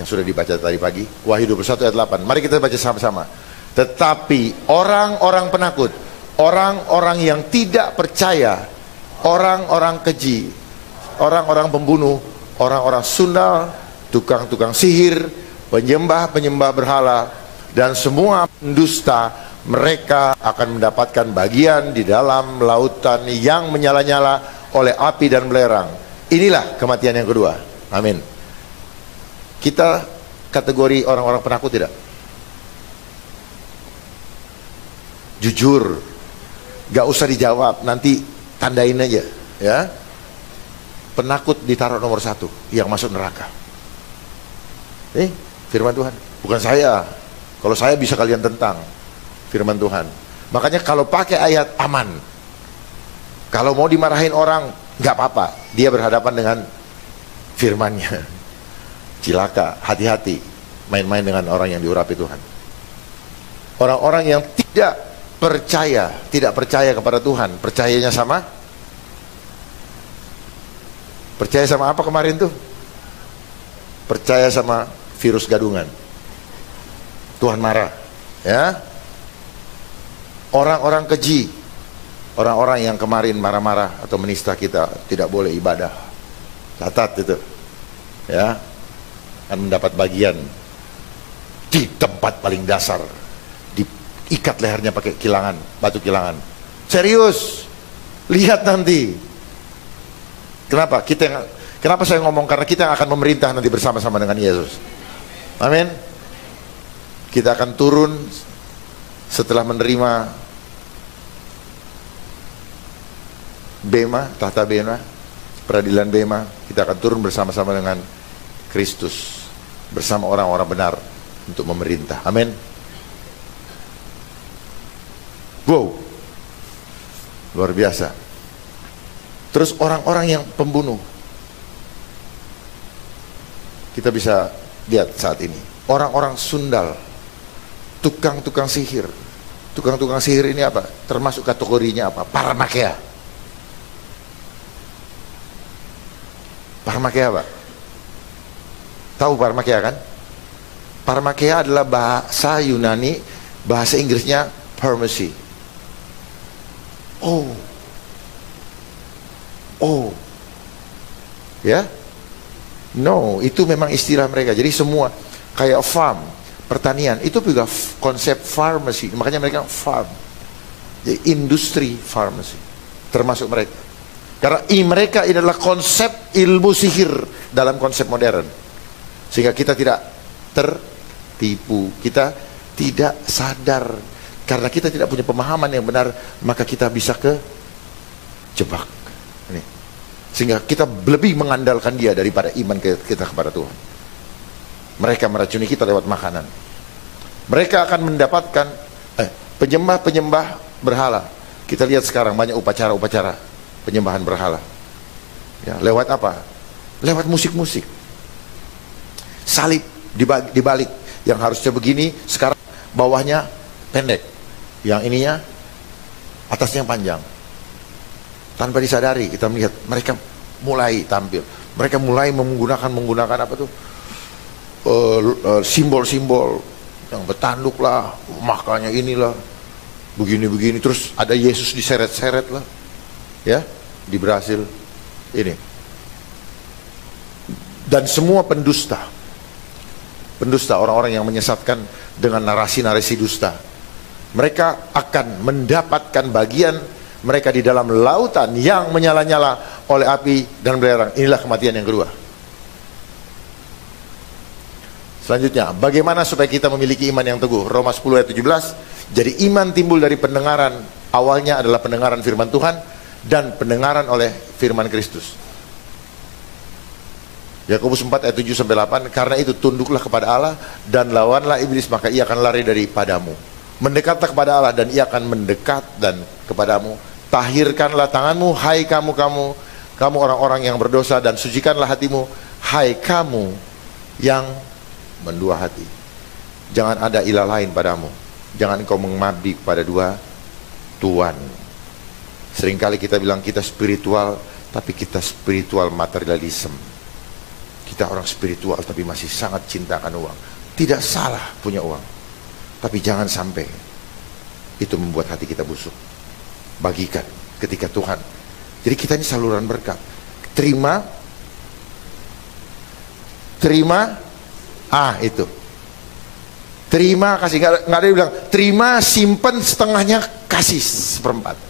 yang sudah dibaca tadi pagi, Wahyu 21 ayat 8. Mari kita baca sama-sama. Tetapi orang-orang penakut, orang-orang yang tidak percaya, orang-orang keji, orang-orang pembunuh, orang-orang sundal, tukang-tukang sihir, penyembah-penyembah berhala, dan semua pendusta, mereka akan mendapatkan bagian di dalam lautan yang menyala-nyala oleh api dan belerang. Inilah kematian yang kedua. Amin. Kita kategori orang-orang penakut tidak? Jujur, gak usah dijawab, nanti tandain aja ya. Penakut ditaruh nomor 1, yang masuk neraka. Firman Tuhan, bukan saya. Kalau saya bisa kalian tentang firman Tuhan. Makanya kalau pakai ayat aman. Kalau mau dimarahin orang gak apa-apa, dia berhadapan dengan firmannya. Cilaka, hati-hati main-main dengan orang yang diurapi Tuhan. Orang-orang yang tidak percaya kepada Tuhan, percaya sama apa kemarin tuh? Percaya sama virus gadungan. Tuhan marah, ya. Orang-orang keji, orang-orang yang kemarin marah-marah atau menista kita, tidak boleh ibadah. Catat itu, ya. Akan mendapat bagian di tempat paling dasar, diikat lehernya pakai kilangan, batu kilangan. Serius, lihat nanti. Kenapa? Kenapa saya ngomong? Karena kita yang akan memerintah nanti bersama-sama dengan Yesus. Amin. Kita akan turun setelah menerima bema, tahta bema, peradilan bema. Kita akan turun bersama-sama dengan Kristus, bersama orang-orang benar untuk memerintah. Amin. Wow, luar biasa. Terus orang-orang yang pembunuh, kita bisa lihat saat ini. Orang-orang sundal, tukang-tukang sihir. Tukang-tukang sihir ini apa? Termasuk kategorinya apa? Parmakea. Parmakea apa? Tahu parmakea kan? Parmakea adalah bahasa Yunani, bahasa Inggrisnya pharmacy. Ya? No, itu memang istilah mereka. Jadi semua kayak farm, pertanian, itu juga konsep pharmacy. Makanya mereka farm. Jadi industri pharmacy termasuk mereka. Karena mereka adalah konsep ilmu sihir dalam konsep modern. Sehingga kita tidak tertipu, kita tidak sadar. Karena kita tidak punya pemahaman yang benar, maka kita bisa kejebak. Ini. Sehingga kita lebih mengandalkan dia daripada iman kita kepada Tuhan. Mereka meracuni kita lewat makanan. Mereka akan mendapatkan penyembah-penyembah berhala. Kita lihat sekarang banyak upacara-upacara penyembahan berhala. Ya, lewat apa? Lewat musik-musik. Salib dibalik. Yang harusnya begini, sekarang bawahnya pendek. Yang ininya atasnya panjang. Tanpa disadari kita melihat mereka mulai tampil. Mereka mulai menggunakan apa tuh? Simbol-simbol yang bertanduk lah, makanya inilah, begini-begini. Terus ada Yesus diseret-seret lah, ya, di Brasil ini. Dan semua pendusta, orang-orang yang menyesatkan dengan narasi-narasi dusta, mereka akan mendapatkan bagian mereka di dalam lautan yang menyala-nyala oleh api dan belerang. Inilah kematian yang kedua. Selanjutnya, bagaimana supaya kita memiliki iman yang teguh? Roma 10 ayat 17. Jadi iman timbul dari pendengaran. Awalnya adalah pendengaran firman Tuhan dan pendengaran oleh firman Kristus. Yakobus 4 ayat 7 sampai 8. Karena itu tunduklah kepada Allah dan lawanlah iblis, maka ia akan lari daripadamu. Mendekatlah kepada Allah dan ia akan mendekat dan kepadamu. Tahirkanlah tanganmu, hai kamu orang-orang yang berdosa, dan sucikanlah hatimu, hai kamu yang mendua hati. Jangan ada ilah lain padamu. Jangan engkau mengabdi kepada dua tuan. Seringkali kita bilang kita spiritual, tapi kita spiritual materialism. Kita orang spiritual tapi masih sangat cintakan uang. Tidak salah punya uang, tapi jangan sampai itu membuat hati kita busuk. Bagikan ketika Tuhan. Jadi kita ini saluran berkat. Terima, itu. Terima, kasih. Nggak ada yang bilang terima, simpen setengahnya, kasih seperempat.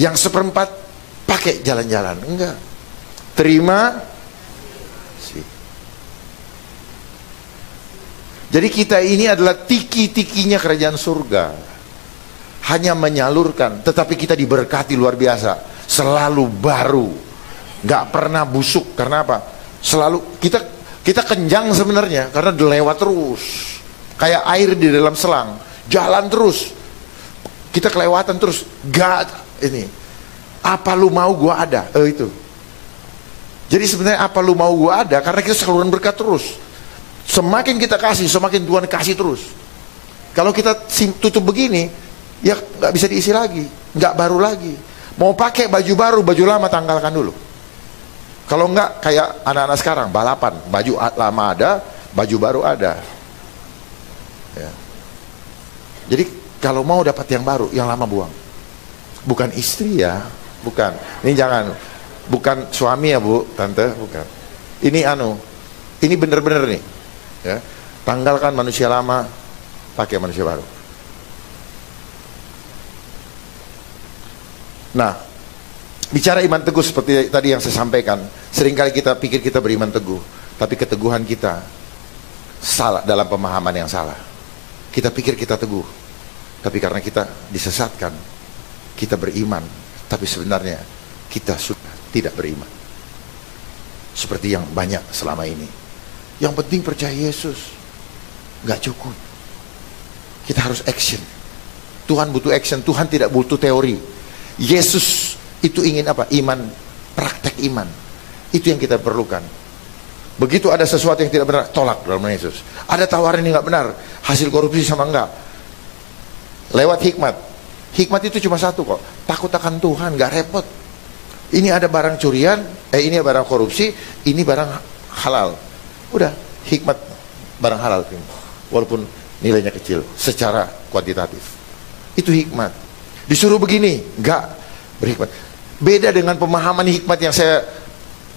Yang seperempat pakai jalan-jalan. Enggak. Terima, sih. Jadi kita ini adalah tiki-tikinya kerajaan surga. Hanya menyalurkan, tetapi kita diberkati luar biasa. Selalu baru, nggak pernah busuk. Karena apa? Selalu kita kenjang sebenarnya, karena lewat terus. Kayak air di dalam selang, jalan terus. Kita kelewatan terus. Gak ini. Apa lu mau gua ada? Itu. Jadi sebenarnya apa lu mau gua ada? Karena kita saluran berkat terus. Semakin kita kasih, semakin Tuhan kasih terus. Kalau kita tutup begini, ya nggak bisa diisi lagi, nggak baru lagi. Mau pakai baju baru, baju lama tanggalkan dulu. Kalau nggak kayak anak-anak sekarang balapan, baju lama ada, baju baru ada. Ya. Jadi kalau mau dapat yang baru, yang lama buang. Bukan istri ya, bukan. Ini jangan, bukan suami ya bu, tante, bukan. Ini ini bener-bener nih. Ya. Tanggalkan manusia lama, pakai manusia baru. Nah, bicara iman teguh seperti tadi yang saya sampaikan, seringkali kita pikir kita beriman teguh, tapi keteguhan kita salah, dalam pemahaman yang salah. Kita pikir kita teguh, tapi karena kita disesatkan, kita beriman, tapi sebenarnya kita sudah tidak beriman. Seperti yang banyak selama ini. Yang penting percaya Yesus, nggak cukup. Kita harus action. Tuhan butuh action, Tuhan tidak butuh teori. Yesus itu ingin apa? Iman, praktek iman. Itu yang kita perlukan. Begitu ada sesuatu yang tidak benar, tolak dalam nama Yesus. Ada tawaran yang nggak benar, hasil korupsi sama enggak, lewat hikmat. Hikmat itu cuma satu kok, takut akan Tuhan, nggak repot. Ini ada barang curian, ini barang korupsi, ini barang halal. Udah, hikmat barang halal, walaupun nilainya kecil secara kuantitatif. Itu hikmat. Disuruh begini, enggak berhikmat. Beda dengan pemahaman hikmat yang saya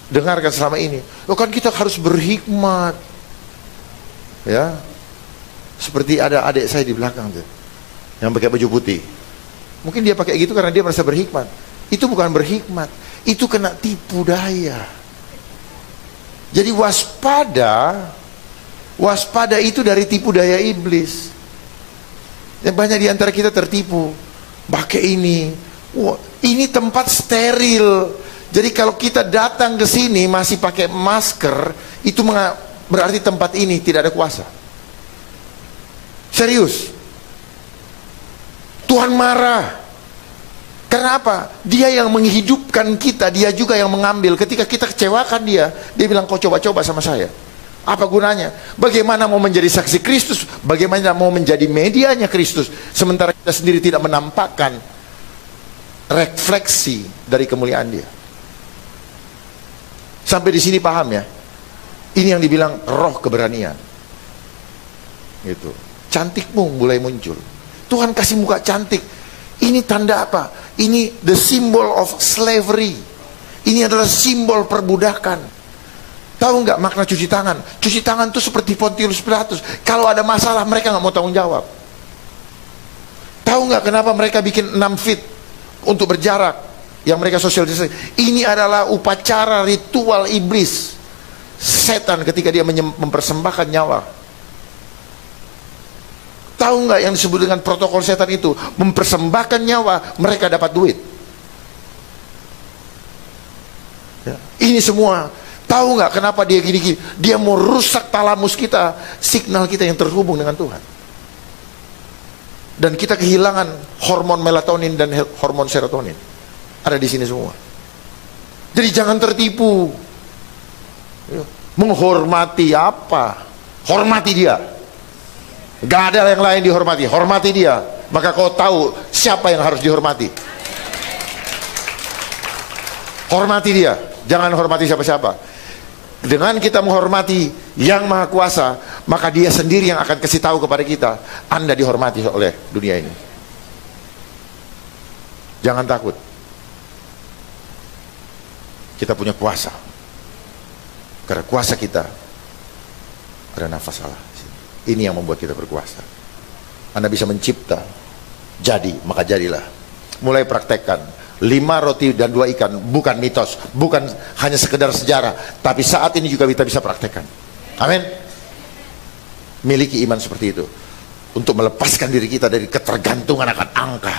dengarkan selama ini. Oh kan kita harus berhikmat. Ya. Seperti ada adik saya di belakang tuh, yang pakai baju putih. Mungkin dia pakai gitu karena dia merasa berhikmat. Itu bukan berhikmat, itu kena tipu daya. Jadi waspada itu dari tipu daya iblis. Dan banyak di antara kita tertipu. Pakai ini, wah, ini tempat steril, Jadi kalau kita datang ke sini masih pakai masker, itu berarti tempat ini tidak ada kuasa. Serius. Tuhan marah. Karena apa? Dia yang menghidupkan kita, dia juga yang mengambil. Ketika kita kecewakan dia bilang, kau coba-coba sama saya. Apa gunanya? Bagaimana mau menjadi saksi Kristus? Bagaimana mau menjadi medianya Kristus? Sementara kita sendiri tidak menampakkan refleksi dari kemuliaan dia. Sampai di sini paham ya? Ini yang dibilang roh keberanian. Gitu. Cantikmu mulai muncul. Tuhan kasih muka cantik. Ini tanda apa? Ini the symbol of slavery. Ini adalah simbol perbudakan. Tahu nggak makna cuci tangan? Cuci tangan itu seperti Pontius Pilatus. Kalau ada masalah mereka nggak mau tanggung jawab. Tahu nggak kenapa mereka bikin 6 feet untuk berjarak? Yang mereka sosialisasi. Ini adalah upacara ritual iblis. Setan ketika dia mempersembahkan nyawa. Tahu nggak yang disebut dengan protokol setan itu? Mempersembahkan nyawa, mereka dapat duit. Ya. Ini semua. Tahu nggak kenapa dia gini-gini? Dia mau rusak talamus kita, signal kita yang terhubung dengan Tuhan. Dan kita kehilangan hormon melatonin dan hormon serotonin. Ada di sini semua. Jadi jangan tertipu. Menghormati apa? Hormati dia. Gak ada yang lain dihormati. Hormati dia. Maka kau tahu siapa yang harus dihormati. Hormati dia. Jangan hormati siapa-siapa. Dengan kita menghormati yang maha kuasa, maka dia sendiri yang akan kasih tahu kepada kita, Anda dihormati oleh dunia ini. Jangan takut. Kita punya kuasa. Karena kuasa kita ada nafas Allah. Ini yang membuat kita berkuasa. Anda bisa mencipta, jadi, maka jadilah. Mulai praktekkan. 5 roti dan 2 ikan, bukan mitos, bukan hanya sekedar sejarah, tapi saat ini juga kita bisa praktekkan. Amin. Miliki iman seperti itu, untuk melepaskan diri kita dari ketergantungan akan angka,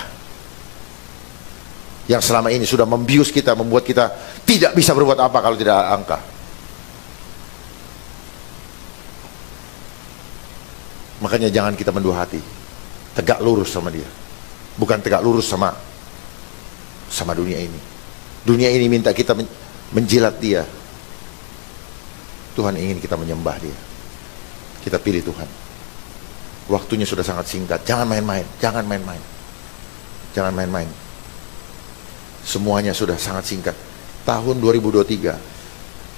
yang selama ini sudah membius kita, membuat kita tidak bisa berbuat apa kalau tidak ada angka. Makanya jangan kita mendua hati. Tegak lurus sama dia. Bukan tegak lurus sama dunia ini. Dunia ini minta kita menjilat dia. Tuhan ingin kita menyembah dia. Kita pilih Tuhan. Waktunya sudah sangat singkat. Jangan main-main. Jangan main-main. Jangan main-main. Semuanya sudah sangat singkat. Tahun 2023,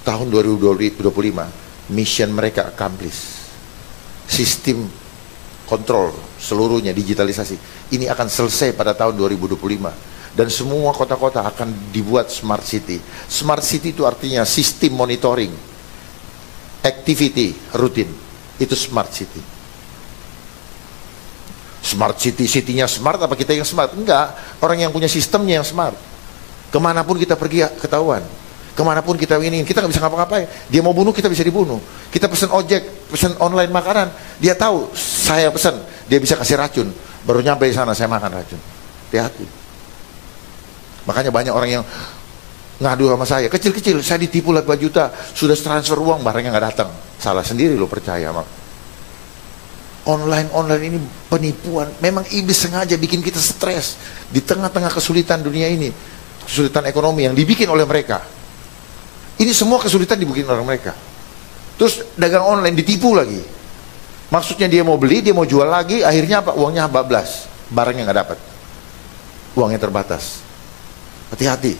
tahun 2025, mission mereka accomplish. Sistem kontrol seluruhnya digitalisasi. Ini akan selesai pada tahun 2025. Dan semua kota-kota akan dibuat smart city. Smart city itu artinya sistem monitoring, activity rutin. Itu smart city. Smart city, city-nya smart apa kita yang smart? Enggak, orang yang punya sistemnya yang smart. Kemanapun kita pergi ketahuan. Kemanapun kita ingin, kita nggak bisa ngapa-ngapain. Dia mau bunuh, kita bisa dibunuh. Kita pesan ojek, pesan online makanan, dia tahu saya pesan, dia bisa kasih racun. Baru nyampe di sana saya makan racun. Hati-hati. Makanya banyak orang yang ngadu sama saya, kecil-kecil, saya ditipu lah 2 juta, sudah transfer uang, barangnya nggak datang. Salah sendiri lo percaya. Online ini penipuan. Memang iblis sengaja bikin kita stres di tengah-tengah kesulitan dunia ini, kesulitan ekonomi yang dibikin oleh mereka. Ini semua kesulitan dibikin oleh mereka. Terus dagang online ditipu lagi. Maksudnya dia mau beli, dia mau jual lagi, akhirnya apa? Uangnya bablas, barangnya nggak dapat, uangnya terbatas. Hati-hati.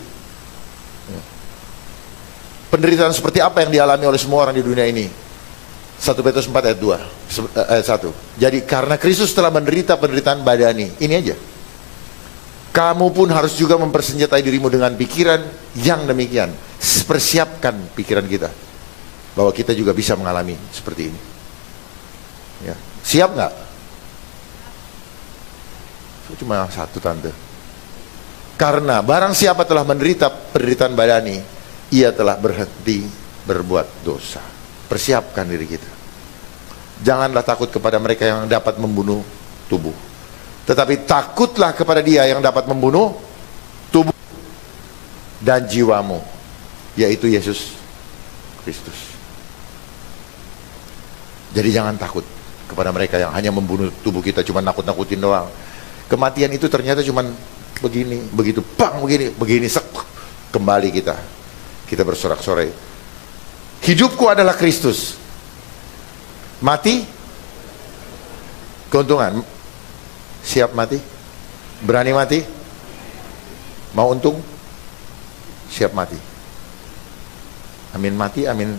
Penderitaan seperti apa yang dialami oleh semua orang di dunia ini? 1 Petrus 4 ayat 2, ayat 1. Jadi karena Kristus telah menderita penderitaan badani, ini aja. Kamu pun harus juga mempersenjatai dirimu dengan pikiran yang demikian. Persiapkan pikiran kita bahwa kita juga bisa mengalami seperti ini. Ya. Siap nggak? Cuma 1 tante. Karena barang siapa telah menderita penderitaan badani, ia telah berhenti berbuat dosa. Persiapkan diri kita. Janganlah takut kepada mereka yang dapat membunuh tubuh, tetapi takutlah kepada dia yang dapat membunuh tubuh dan jiwamu, yaitu Yesus Kristus. Jadi jangan takut kepada mereka yang hanya membunuh tubuh kita, cuma nakut-nakutin doang. Kematian itu ternyata cuma begini, begitu bang, begini sek, kembali kita bersorak-sorai. Hidupku adalah Kristus, mati keuntungan. Siap mati? Berani mati? Mau untung? Siap mati. Amin mati, amin.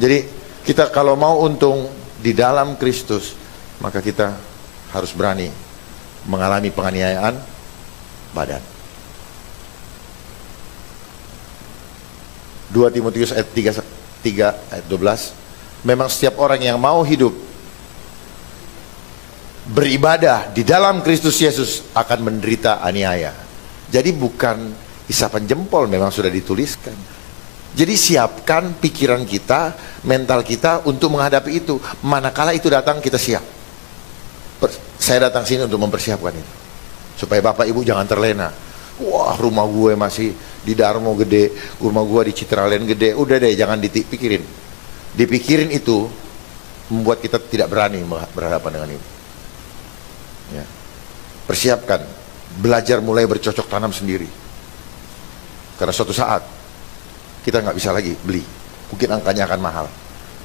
Jadi kita kalau mau untung di dalam Kristus, maka kita harus berani mengalami penganiayaan badan. 2 Timotius ayat 3 ayat 12. Memang setiap orang yang mau hidup beribadah di dalam Kristus Yesus akan menderita aniaya. Jadi bukan isapan jempol, memang sudah dituliskan. Jadi siapkan pikiran kita, mental kita untuk menghadapi itu. Manakala itu datang, kita siap. Saya datang sini untuk mempersiapkan itu, supaya Bapak Ibu jangan terlena. Wah, rumah gue masih di Darmo gede, rumah gue di Citraland gede. Udah deh, jangan dipikirin. Dipikirin itu membuat kita tidak berani berhadapan dengan itu. Ya. Persiapkan, belajar mulai bercocok tanam sendiri. Karena suatu saat kita nggak bisa lagi beli, mungkin angkanya akan mahal.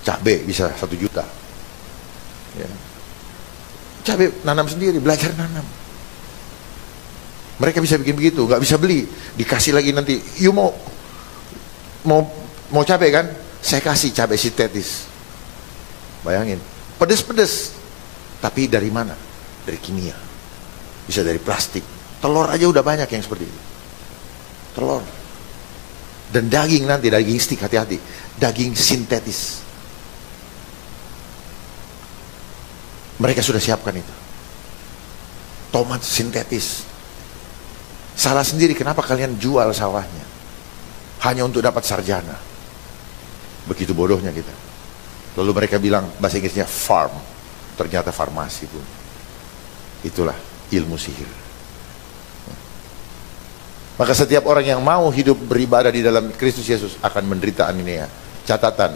Cabai bisa 1 juta. Ya. Cabai nanam sendiri, belajar nanam. Mereka bisa bikin begitu, nggak bisa beli, dikasih lagi nanti. You mau cabai kan? Saya kasih cabai sintetis. Bayangin, pedes-pedes. Tapi dari mana? Dari kimia. Bisa dari plastik. Telur aja udah banyak yang seperti itu. Telur. Dan daging nanti, daging stik, hati-hati. Daging sintetis. Mereka sudah siapkan itu. Tomat sintetis. Salah sendiri kenapa kalian jual sawahnya hanya untuk dapat sarjana. Begitu bodohnya kita. Lalu mereka bilang bahasa Inggrisnya farm, ternyata farmasi pun. Itulah ilmu sihir. Maka setiap orang yang mau hidup beribadah di dalam Kristus Yesus akan menderita aniaya. Catatan,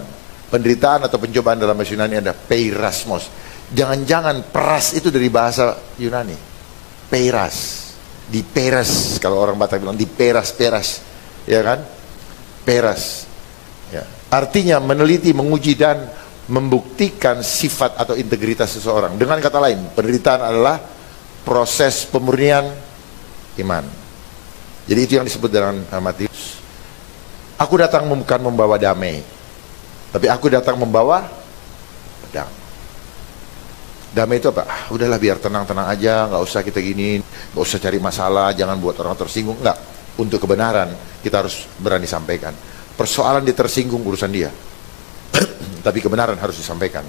penderitaan atau pencobaan dalam bahasa Yunani ada peirasmos. Jangan-jangan peras itu dari bahasa Yunani. Peiras. Diperas, kalau orang Batak bilang diperas-peras, ya kan? Peras, ya. Artinya meneliti, menguji dan membuktikan sifat atau integritas seseorang. Dengan kata lain, penderitaan adalah proses pemurnian iman. Jadi itu yang disebut dengan Matius. Aku datang bukan membawa damai, tapi aku datang membawa pedang. Damai itu apa? Udahlah biar tenang-tenang aja, nggak usah kita gini, nggak usah cari masalah, jangan buat orang tersinggung. Nggak, untuk kebenaran kita harus berani sampaikan. Persoalan dia tersinggung urusan dia, tapi kebenaran harus disampaikan.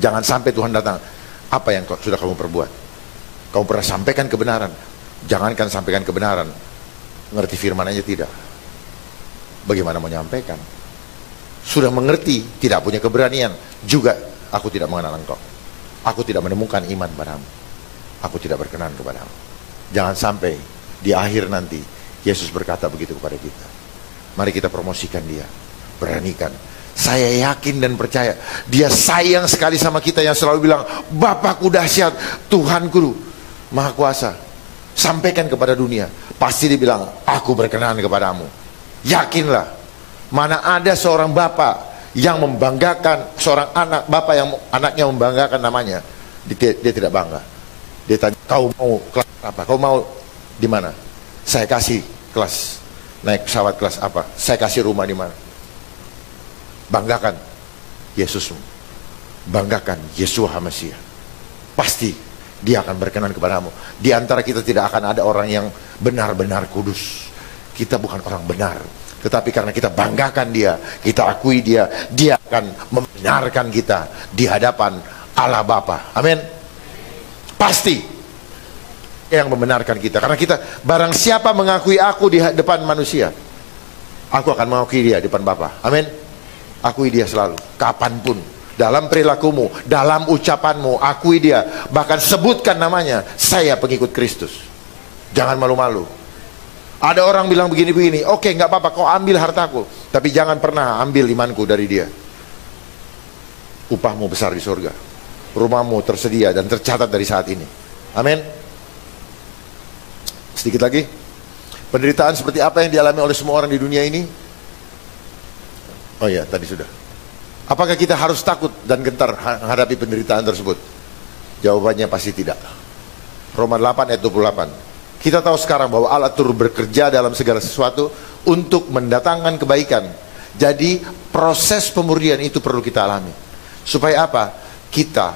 Jangan sampai Tuhan datang, apa yang sudah kamu perbuat? Kamu pernah sampaikan kebenaran? Jangankan sampaikan kebenaran, ngerti firman aja tidak. Bagaimana mau menyampaikan? Sudah mengerti, tidak punya keberanian, juga aku tidak mengenal engkau. Aku tidak menemukan iman padamu. Aku tidak berkenan kepadamu. Jangan sampai di akhir nanti Yesus berkata begitu kepada kita. Mari kita promosikan dia. Beranikan. Saya yakin dan percaya dia sayang sekali sama kita yang selalu bilang, Bapakku dahsyat, Tuhanku Maha Kuasa. Sampaikan kepada dunia. Pasti dia bilang, aku berkenan kepadamu. Yakinlah. Mana ada seorang bapak yang membanggakan seorang anak, bapak yang anaknya membanggakan namanya, dia tidak bangga. Dia tanya, kau mau kelas apa? Kau mau di mana? Saya kasih kelas, naik pesawat kelas apa? Saya kasih rumah di mana? Banggakan Yesusmu, banggakan Yeshua HaMashiach. Pasti dia akan berkenan kepadamu. Di antara kita tidak akan ada orang yang benar-benar kudus. Kita bukan orang benar. Tetapi karena kita banggakan dia, kita akui dia, dia akan membenarkan kita di hadapan Allah Bapa. Amin. Pasti yang membenarkan kita. Karena kita, barang siapa mengakui aku di depan manusia, aku akan mengakui dia di depan Bapa. Amin. Akui dia selalu, kapanpun. Dalam perilakumu, dalam ucapanmu, akui dia. Bahkan sebutkan namanya, saya pengikut Kristus. Jangan malu-malu. Ada orang bilang begini-begini, oke nggak apa-apa kau ambil hartaku, tapi jangan pernah ambil imanku dari dia. Upahmu besar di surga, rumahmu tersedia dan tercatat dari saat ini. Amin. Sedikit lagi, penderitaan seperti apa yang dialami oleh semua orang di dunia ini? Oh ya, tadi sudah. Apakah kita harus takut dan gentar menghadapi penderitaan tersebut? Jawabannya pasti tidak. Roma 8 ayat 28. Kita tahu sekarang bahwa Allah turut bekerja dalam segala sesuatu untuk mendatangkan kebaikan. Jadi proses pemurnian itu perlu kita alami. Supaya apa? Kita,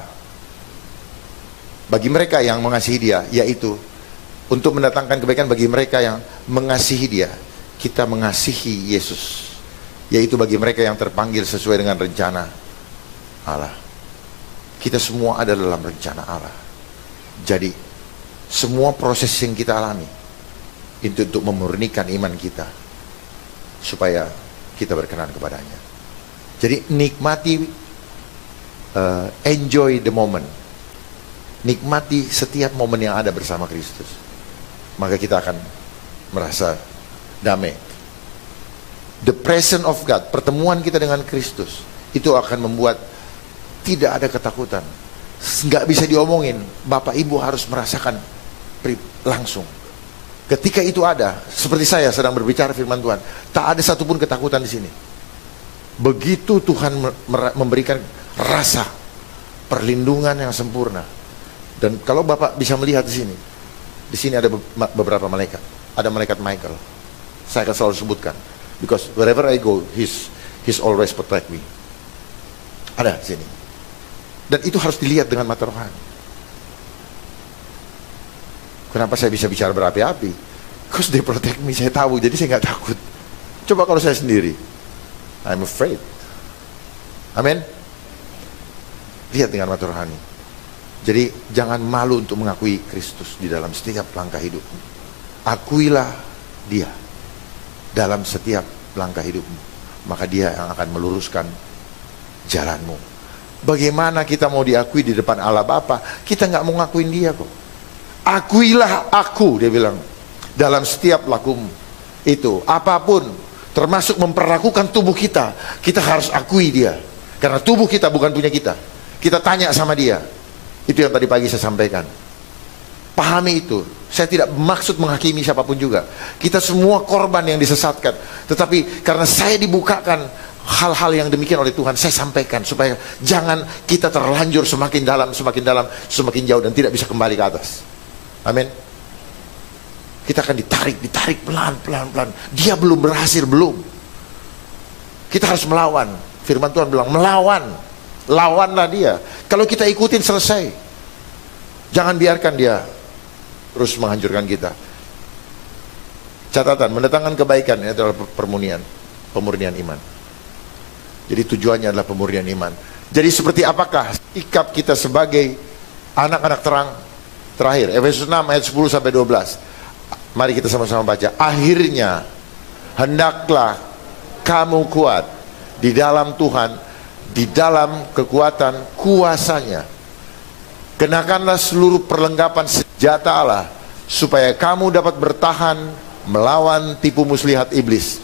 bagi mereka yang mengasihi dia, yaitu untuk mendatangkan kebaikan bagi mereka yang mengasihi dia, kita mengasihi Yesus. Yaitu bagi mereka yang terpanggil sesuai dengan rencana Allah. Kita semua ada dalam rencana Allah. Jadi semua proses yang kita alami itu untuk memurnikan iman kita supaya kita berkenan kepadanya. Jadi nikmati, enjoy the moment. Nikmati setiap momen yang ada bersama Kristus. Maka kita akan merasa damai. The presence of God, pertemuan kita dengan Kristus, itu akan membuat tidak ada ketakutan. Nggak bisa diomongin. Bapak Ibu harus merasakan langsung. Ketika itu ada, seperti saya sedang berbicara firman Tuhan, tak ada satupun ketakutan di sini. Begitu Tuhan memberikan rasa perlindungan yang sempurna. Dan kalau Bapak bisa melihat di sini ada beberapa malaikat. Ada malaikat Michael. Saya akan selalu sebutkan, because wherever I go, he's always protect me. Ada di sini. Dan itu harus dilihat dengan mata rohani. Kenapa saya bisa bicara berapi-api? Because they protect me, saya tahu, jadi saya nggak takut. Coba kalau saya sendiri, I'm afraid. Amin. Lihat dengan mata rohani. Jadi jangan malu untuk mengakui Kristus di dalam setiap langkah hidupmu. Akuilah dia dalam setiap langkah hidupmu. Maka dia yang akan meluruskan jalanmu. Bagaimana kita mau diakui di depan Allah Bapa? Kita nggak mau ngakuin dia kok. Akuilah aku, dia bilang, dalam setiap lakumu. Itu, apapun, termasuk memperlakukan tubuh kita, kita harus akui dia. Karena tubuh kita bukan punya kita. Kita tanya sama dia. Itu yang tadi pagi saya sampaikan. Pahami itu. Saya tidak maksud menghakimi siapapun juga. Kita semua korban yang disesatkan. Tetapi karena saya dibukakan hal-hal yang demikian oleh Tuhan, saya sampaikan supaya jangan kita terlanjur semakin dalam, semakin jauh dan tidak bisa kembali ke atas. Amin. Kita akan ditarik pelan. Dia belum berhasil, belum. Kita harus melawan. Firman Tuhan bilang melawan. Lawanlah dia. Kalau kita ikutin selesai. Jangan biarkan dia terus menghancurkan kita. Catatan, mendatangkan kebaikan ini adalah pemurnian iman. Jadi tujuannya adalah pemurnian iman. Jadi seperti apakah sikap kita sebagai anak-anak terang? Terakhir, Efesus 6 ayat 10 sampai 12. Mari kita sama-sama baca. Akhirnya hendaklah kamu kuat di dalam Tuhan, di dalam kekuatan kuasanya. Kenakanlah seluruh perlengkapan senjata Allah supaya kamu dapat bertahan melawan tipu muslihat iblis.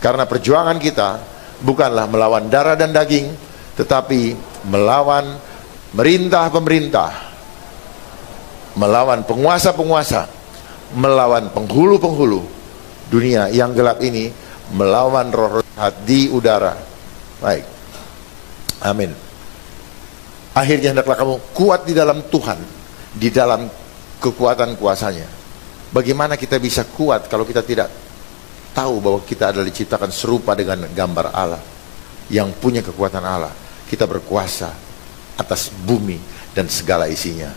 Karena perjuangan kita bukanlah melawan darah dan daging, tetapi melawan merintah-pemerintah, melawan penguasa-penguasa, melawan penghulu-penghulu dunia yang gelap ini, melawan roh-roh jahat di udara. Baik. Amin. Akhirnya hendaklah kamu kuat di dalam Tuhan, di dalam kekuatan kuasanya. Bagaimana kita bisa kuat kalau kita tidak tahu bahwa kita adalah diciptakan serupa dengan gambar Allah, yang punya kekuatan Allah. Kita berkuasa atas bumi dan segala isinya.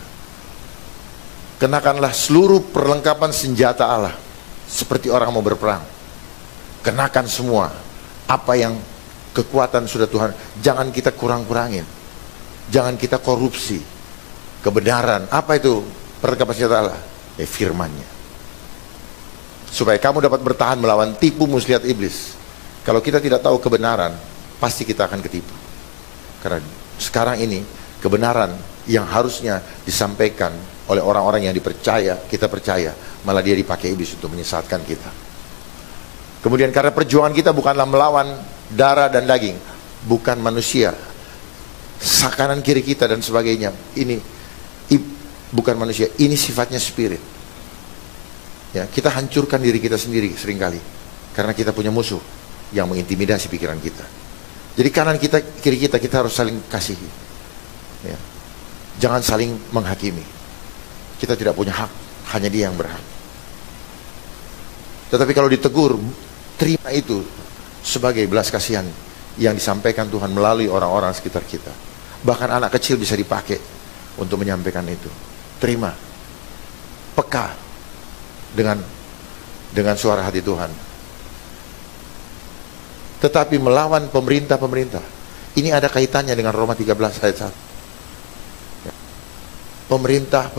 Kenakanlah seluruh perlengkapan senjata Allah seperti orang mau berperang. Kenakan semua apa yang kekuatan sudah Tuhan. Jangan kita kurang-kurangin. Jangan kita korupsi. Kebenaran, apa itu perlengkapan senjata Allah? Firman-Nya. Supaya kamu dapat bertahan melawan tipu muslihat iblis. Kalau kita tidak tahu kebenaran, pasti kita akan ketipu. Karena sekarang ini kebenaran yang harusnya disampaikan oleh orang-orang yang dipercaya, kita percaya, malah dia dipakai iblis untuk menyesatkan kita. Kemudian karena perjuangan kita bukanlah melawan darah dan daging, bukan manusia, kanan kiri kita dan sebagainya, ini bukan manusia, ini sifatnya spirit. Ya, kita hancurkan diri kita sendiri seringkali karena kita punya musuh yang mengintimidasi pikiran kita. Jadi kanan kita, kiri kita, kita harus saling kasihi. Ya. Jangan saling menghakimi. Kita tidak punya hak, hanya dia yang berhak. Tetapi kalau ditegur, terima itu sebagai belas kasihan yang disampaikan Tuhan melalui orang-orang sekitar kita. Bahkan anak kecil bisa dipakai untuk menyampaikan itu. Terima, peka dengan suara hati Tuhan. Tetapi melawan pemerintah-pemerintah, ini ada kaitannya dengan Roma 13 ayat 1. Pemerintah,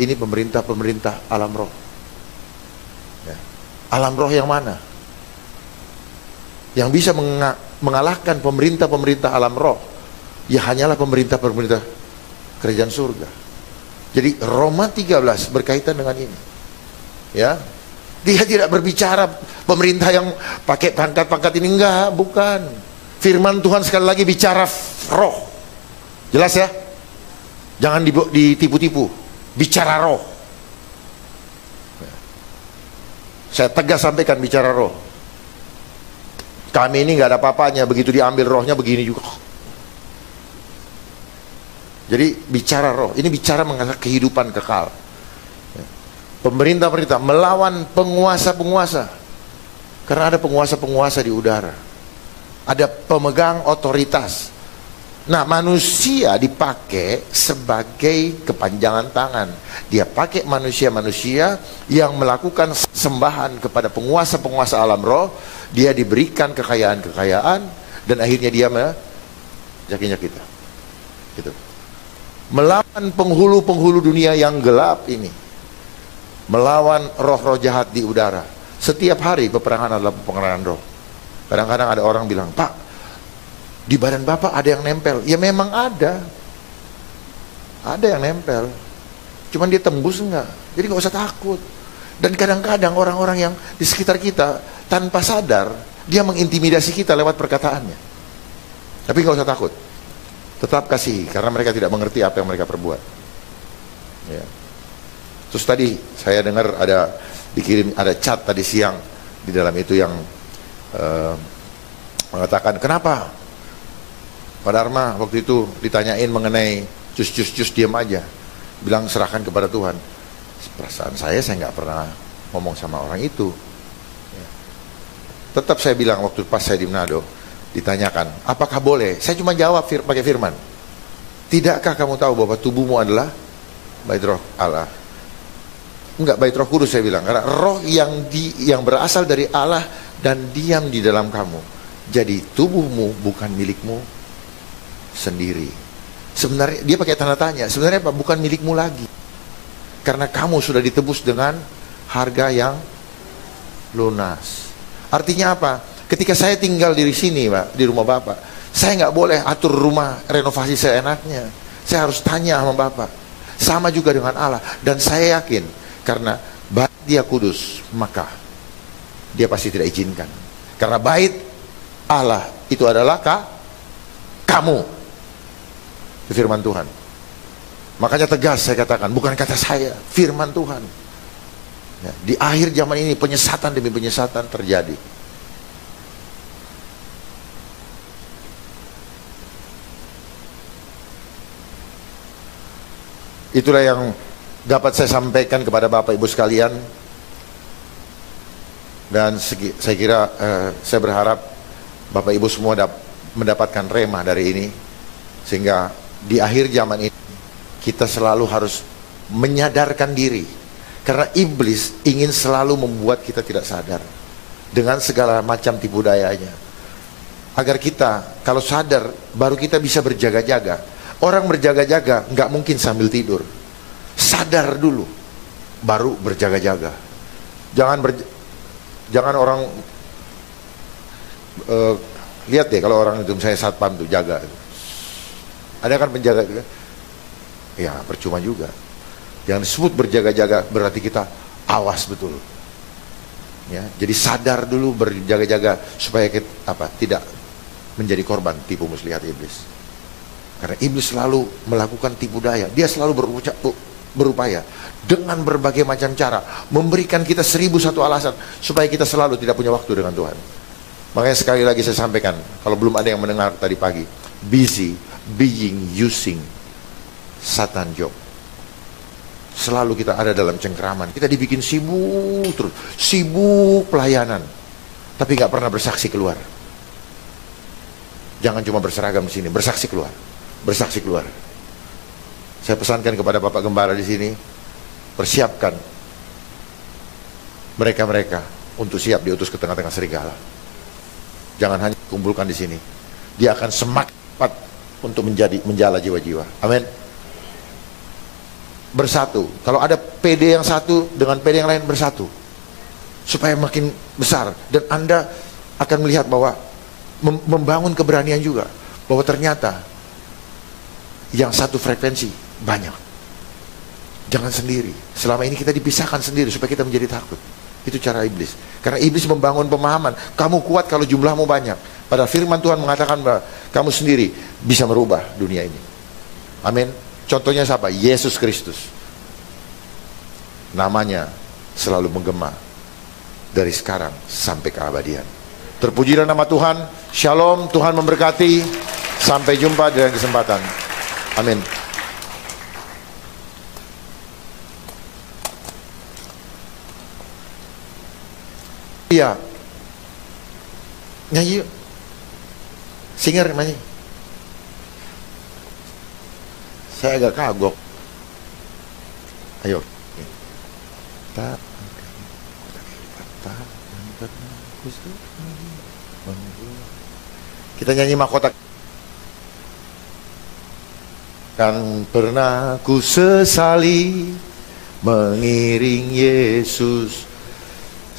ini pemerintah alam roh. Ya. Alam roh yang mana? Yang bisa mengalahkan pemerintah alam roh, ya hanyalah pemerintah kerajaan surga. Jadi Roma 13 berkaitan dengan ini. Ya, dia tidak berbicara pemerintah yang pakai pangkat-pangkat ini, enggak, bukan. Firman Tuhan sekali lagi bicara roh. Jelas ya? Jangan ditipu-tipu, bicara roh. Saya tegas sampaikan bicara roh. Kami ini nggak ada apa-apanya, begitu diambil rohnya begini juga. Jadi bicara roh, ini bicara mengenai kehidupan kekal. Pemerintah melawan penguasa-penguasa. Karena ada penguasa-penguasa di udara. Ada pemegang otoritas. Nah, manusia dipakai sebagai kepanjangan tangan. Dia pakai manusia-manusia yang melakukan sembahan kepada penguasa-penguasa alam roh. Dia diberikan kekayaan-kekayaan dan akhirnya dia menyakinya kita. Gitu. Melawan penghulu-penghulu dunia yang gelap ini. Melawan roh-roh jahat di udara. Setiap hari peperangan adalah peperangan roh. Kadang-kadang ada orang bilang, "Pak, di badan Bapak ada yang nempel." Ya memang ada. Ada yang nempel. Cuman dia tembus enggak. Jadi nggak usah takut. Dan kadang-kadang orang-orang yang di sekitar kita tanpa sadar, dia mengintimidasi kita lewat perkataannya. Tapi nggak usah takut. Tetap kasihi, karena mereka tidak mengerti apa yang mereka perbuat. Ya. Terus tadi saya dengar ada chat tadi siang di dalam itu yang mengatakan, kenapa Pak Dharma waktu itu ditanyain mengenai cus diam aja, bilang serahkan kepada Tuhan. Perasaan saya nggak pernah ngomong sama orang itu. Ya. Tetap saya bilang waktu pas saya di Manado, ditanyakan, apakah boleh? Saya cuma jawab pakai firman. Tidakkah kamu tahu bahwa tubuhmu adalah bait roh Allah? Enggak, bait roh kudus saya bilang. Karena roh yang berasal dari Allah dan diam di dalam kamu. Jadi tubuhmu bukan milikmu sendiri. Sebenarnya dia pakai tanda tanya. Sebenarnya apa? Bukan milikmu lagi. Karena kamu sudah ditebus dengan harga yang lunas. Artinya apa? Ketika saya tinggal di sini, Pak, di rumah Bapak, saya nggak boleh atur rumah renovasi seenaknya. Saya harus tanya sama Bapak. Sama juga dengan Allah. Dan saya yakin, karena bait dia kudus, maka dia pasti tidak izinkan. Karena bait Allah itu adalah kamu. Itu firman Tuhan. Makanya tegas saya katakan, bukan kata saya, firman Tuhan. Ya, di akhir zaman ini penyesatan demi penyesatan terjadi. Itulah yang dapat saya sampaikan kepada Bapak Ibu sekalian. Dan saya kira saya berharap Bapak Ibu semua mendapatkan remah dari ini. Sehingga di akhir zaman ini kita selalu harus menyadarkan diri. Karena iblis ingin selalu membuat kita tidak sadar dengan segala macam tipu dayanya. Agar kita kalau sadar baru kita bisa berjaga-jaga. Orang berjaga-jaga nggak mungkin sambil tidur. Sadar dulu, baru berjaga-jaga. Jangan orang lihat deh kalau orang itu misalnya satpam tuh jaga. Ada kan penjaga, ya percuma juga. Yang disebut berjaga-jaga berarti kita awas betul. Ya, jadi sadar dulu, berjaga-jaga supaya kita tidak menjadi korban tipu muslihat iblis. Karena iblis selalu melakukan tipu daya. Dia selalu berupaya dengan berbagai macam cara memberikan kita 1001 alasan supaya kita selalu tidak punya waktu dengan Tuhan. Makanya sekali lagi saya sampaikan, kalau belum ada yang mendengar tadi pagi, busy being using Satan job. Selalu kita ada dalam cengkeraman, kita dibikin sibuk terus, sibuk pelayanan, tapi nggak pernah bersaksi keluar. Jangan cuma berseragam di sini, bersaksi keluar, bersaksi keluar. Saya pesankan kepada Bapak Gembala di sini, persiapkan mereka-mereka untuk siap diutus ke tengah-tengah serigala. Jangan hanya kumpulkan di sini, dia akan semakin cepat untuk menjala jiwa-jiwa. Amin. Bersatu. Kalau ada PD yang satu dengan PD yang lain, bersatu supaya makin besar. Dan Anda akan melihat bahwa membangun keberanian juga, bahwa ternyata yang satu frekuensi banyak. Jangan sendiri. Selama ini kita dipisahkan sendiri supaya kita menjadi takut. Itu cara iblis. Karena iblis membangun pemahaman, kamu kuat kalau jumlahmu banyak. Padahal firman Tuhan mengatakan bahwa kamu sendiri bisa merubah dunia ini. Amin. Contohnya siapa? Yesus Kristus. Namanya selalu menggema dari sekarang sampai keabadian. Terpujilah nama Tuhan. Shalom, Tuhan memberkati. Sampai jumpa di lain kesempatan. Amin. Iya. Nyanyi yuk. Singer nyanyi. Saya agak kagok. Ayo. Kita nyanyi mahkota. Kan pernah ku sesali mengiring Yesus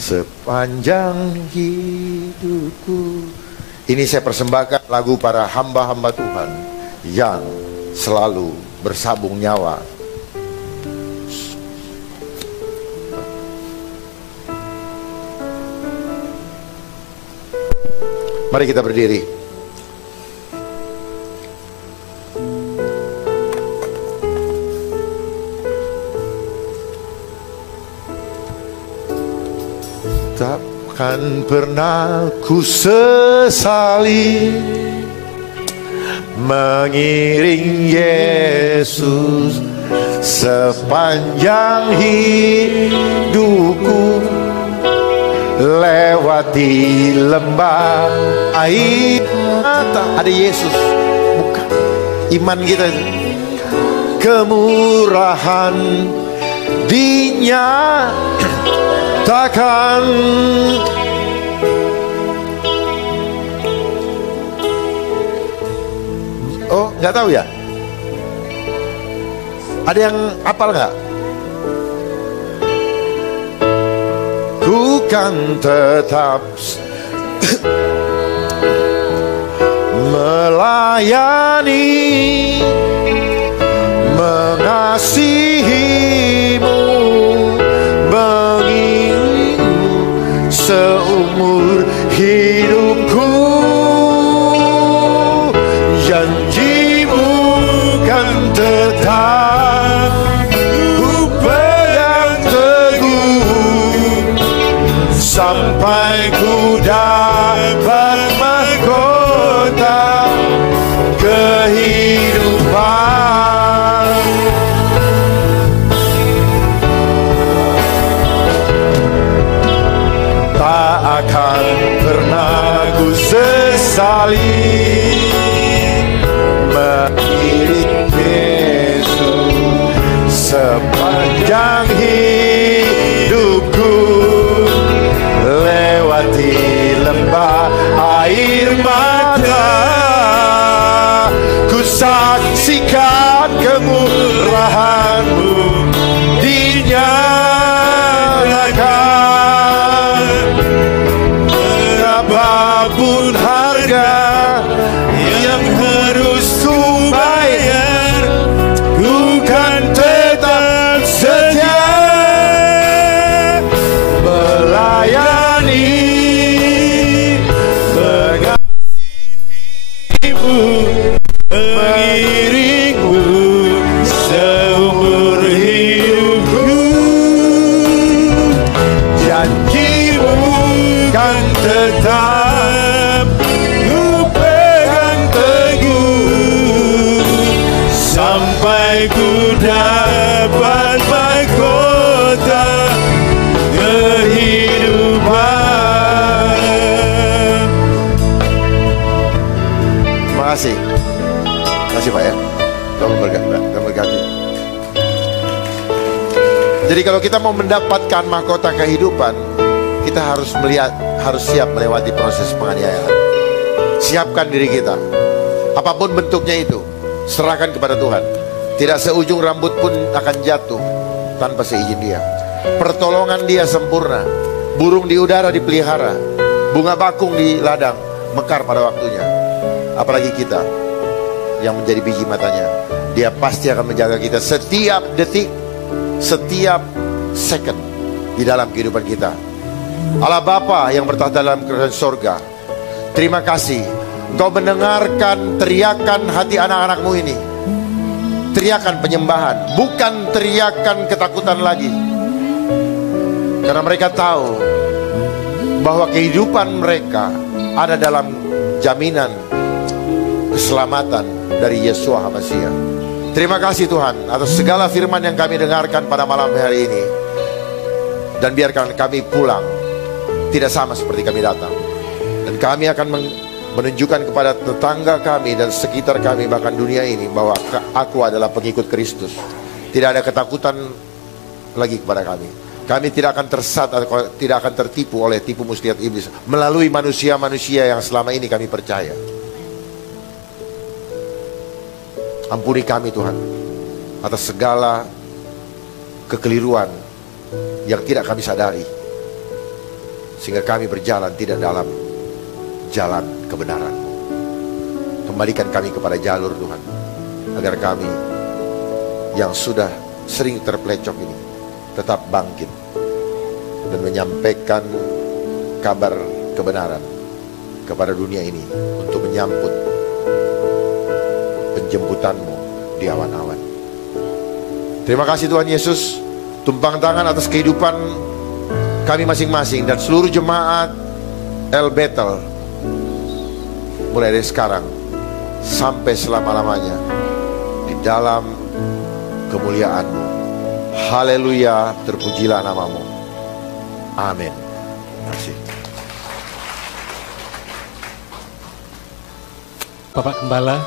sepanjang hidupku. Ini saya persembahkan lagu para hamba-hamba Tuhan yang selalu bersabung nyawa. Mari kita berdiri. Takkan pernah ku sesali mengiring Yesus sepanjang hidupku, lewati lembah air mata. Ada Yesus, bukan iman kita itu. Kemurahan dinyatakan, oh nggak tahu ya? Ada yang hafal nggak? Ku kan tetap melayani, mengasihimu, mengiringmu seumur hidupku. Janjimu kan tetap ku pegang teguh sampai ku dapat mahkota kehidupan. Tak akan pernah ku sesali mengiring Yesus sepanjang hidupku, lewati lembah air mata. Ku saksikan kemurahan-Mu dinyatakan, berapapun harga kasih. Terima kasih Pak ya. Tuhan berkati. Jadi kalau kita mau mendapatkan mahkota kehidupan, kita harus siap melewati proses penganiayaan. Siapkan diri kita. Apapun bentuknya itu, serahkan kepada Tuhan. Tidak seujung rambut pun akan jatuh tanpa seizin Dia. Pertolongan Dia sempurna. Burung di udara dipelihara, bunga bakung di ladang mekar pada waktunya. Apalagi kita yang menjadi biji matanya. Dia pasti akan menjaga kita setiap detik, setiap second di dalam kehidupan kita. Allah Bapa yang bertahta dalam kerajaan sorga, terima kasih Engkau mendengarkan teriakan hati anak-anakmu ini. Teriakan penyembahan, bukan teriakan ketakutan lagi. Karena mereka tahu bahwa kehidupan mereka ada dalam jaminan keselamatan dari Yeshua HaMashiach. Terima kasih Tuhan atas segala firman yang kami dengarkan pada malam hari ini. Dan biarkan kami pulang tidak sama seperti kami datang. Dan kami akan menunjukkan kepada tetangga kami dan sekitar kami, bahkan dunia ini, bahwa aku adalah pengikut Kristus. Tidak ada ketakutan lagi kepada kami. Kami tidak akan tersesat atau tidak akan tertipu oleh tipu muslihat iblis melalui manusia-manusia yang selama ini kami percaya. Ampuni kami Tuhan atas segala kekeliruan yang tidak kami sadari, sehingga kami berjalan tidak dalam jalan kebenaran. Kembalikan kami kepada jalur Tuhan, agar kami yang sudah sering terplecok ini tetap bangkit dan menyampaikan kabar kebenaran kepada dunia ini untuk menyambut penjemputan-Mu di awan-awan. Terima kasih Tuhan Yesus. Tumpang tangan atas kehidupan kami masing-masing dan seluruh jemaat El Bethel, mulai dari sekarang sampai selama-lamanya di dalam kemuliaan-Mu. Haleluya, terpujilah nama-Mu. Amin. Terima kasih. Bapak Gembala.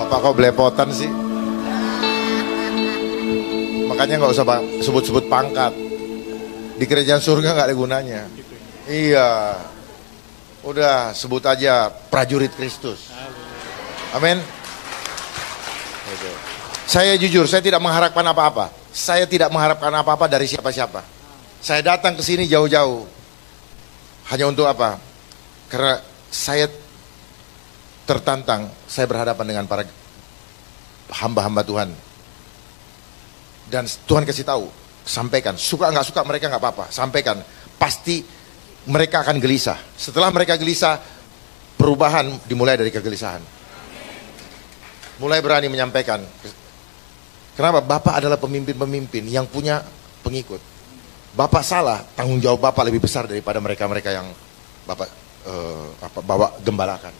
Bapak kok belepotan sih? Makanya nggak usah sebut-sebut pangkat. Di kerajaan surga nggak ada gunanya. Iya. Udah sebut aja prajurit Kristus. Amin. Saya jujur, saya tidak mengharapkan apa-apa. Saya tidak mengharapkan apa-apa dari siapa-siapa. Saya datang ke sini jauh-jauh. Hanya untuk apa? Karena saya tertantang, saya berhadapan dengan para hamba-hamba Tuhan. Dan Tuhan kasih tahu, sampaikan. Suka nggak suka mereka nggak apa-apa, sampaikan. Pasti mereka akan gelisah. Setelah mereka gelisah, perubahan dimulai dari kegelisahan. Mulai berani menyampaikan. Kenapa? Bapak adalah pemimpin-pemimpin yang punya pengikut. Bapak salah, tanggung jawab Bapak lebih besar daripada mereka-mereka yang Bapak bawa gembalakan.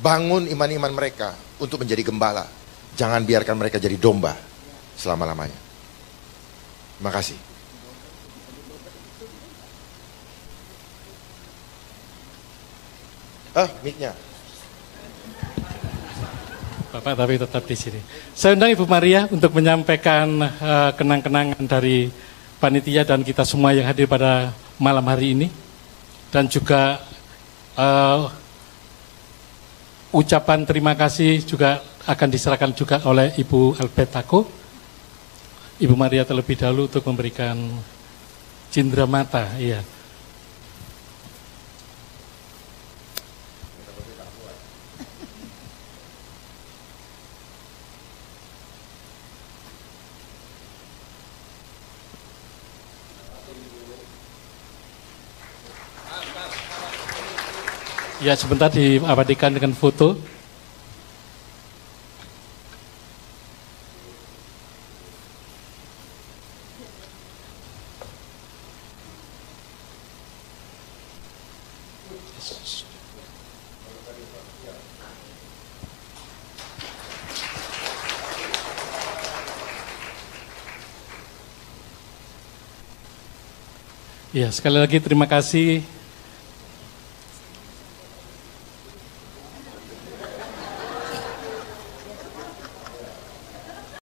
Bangun iman-iman mereka untuk menjadi gembala. Jangan biarkan mereka jadi domba selama-lamanya. Terima kasih. Mic-nya. Bapak tapi tetap di sini. Saya undang Ibu Maria untuk menyampaikan kenang-kenangan dari panitia dan kita semua yang hadir pada malam hari ini. Dan juga ucapan terima kasih juga akan diserahkan juga oleh Ibu Albertako. Ibu Maria terlebih dahulu untuk memberikan cindera mata. Iya. Ya, sebentar diabadikan dengan foto. Ya, sekali lagi terima kasih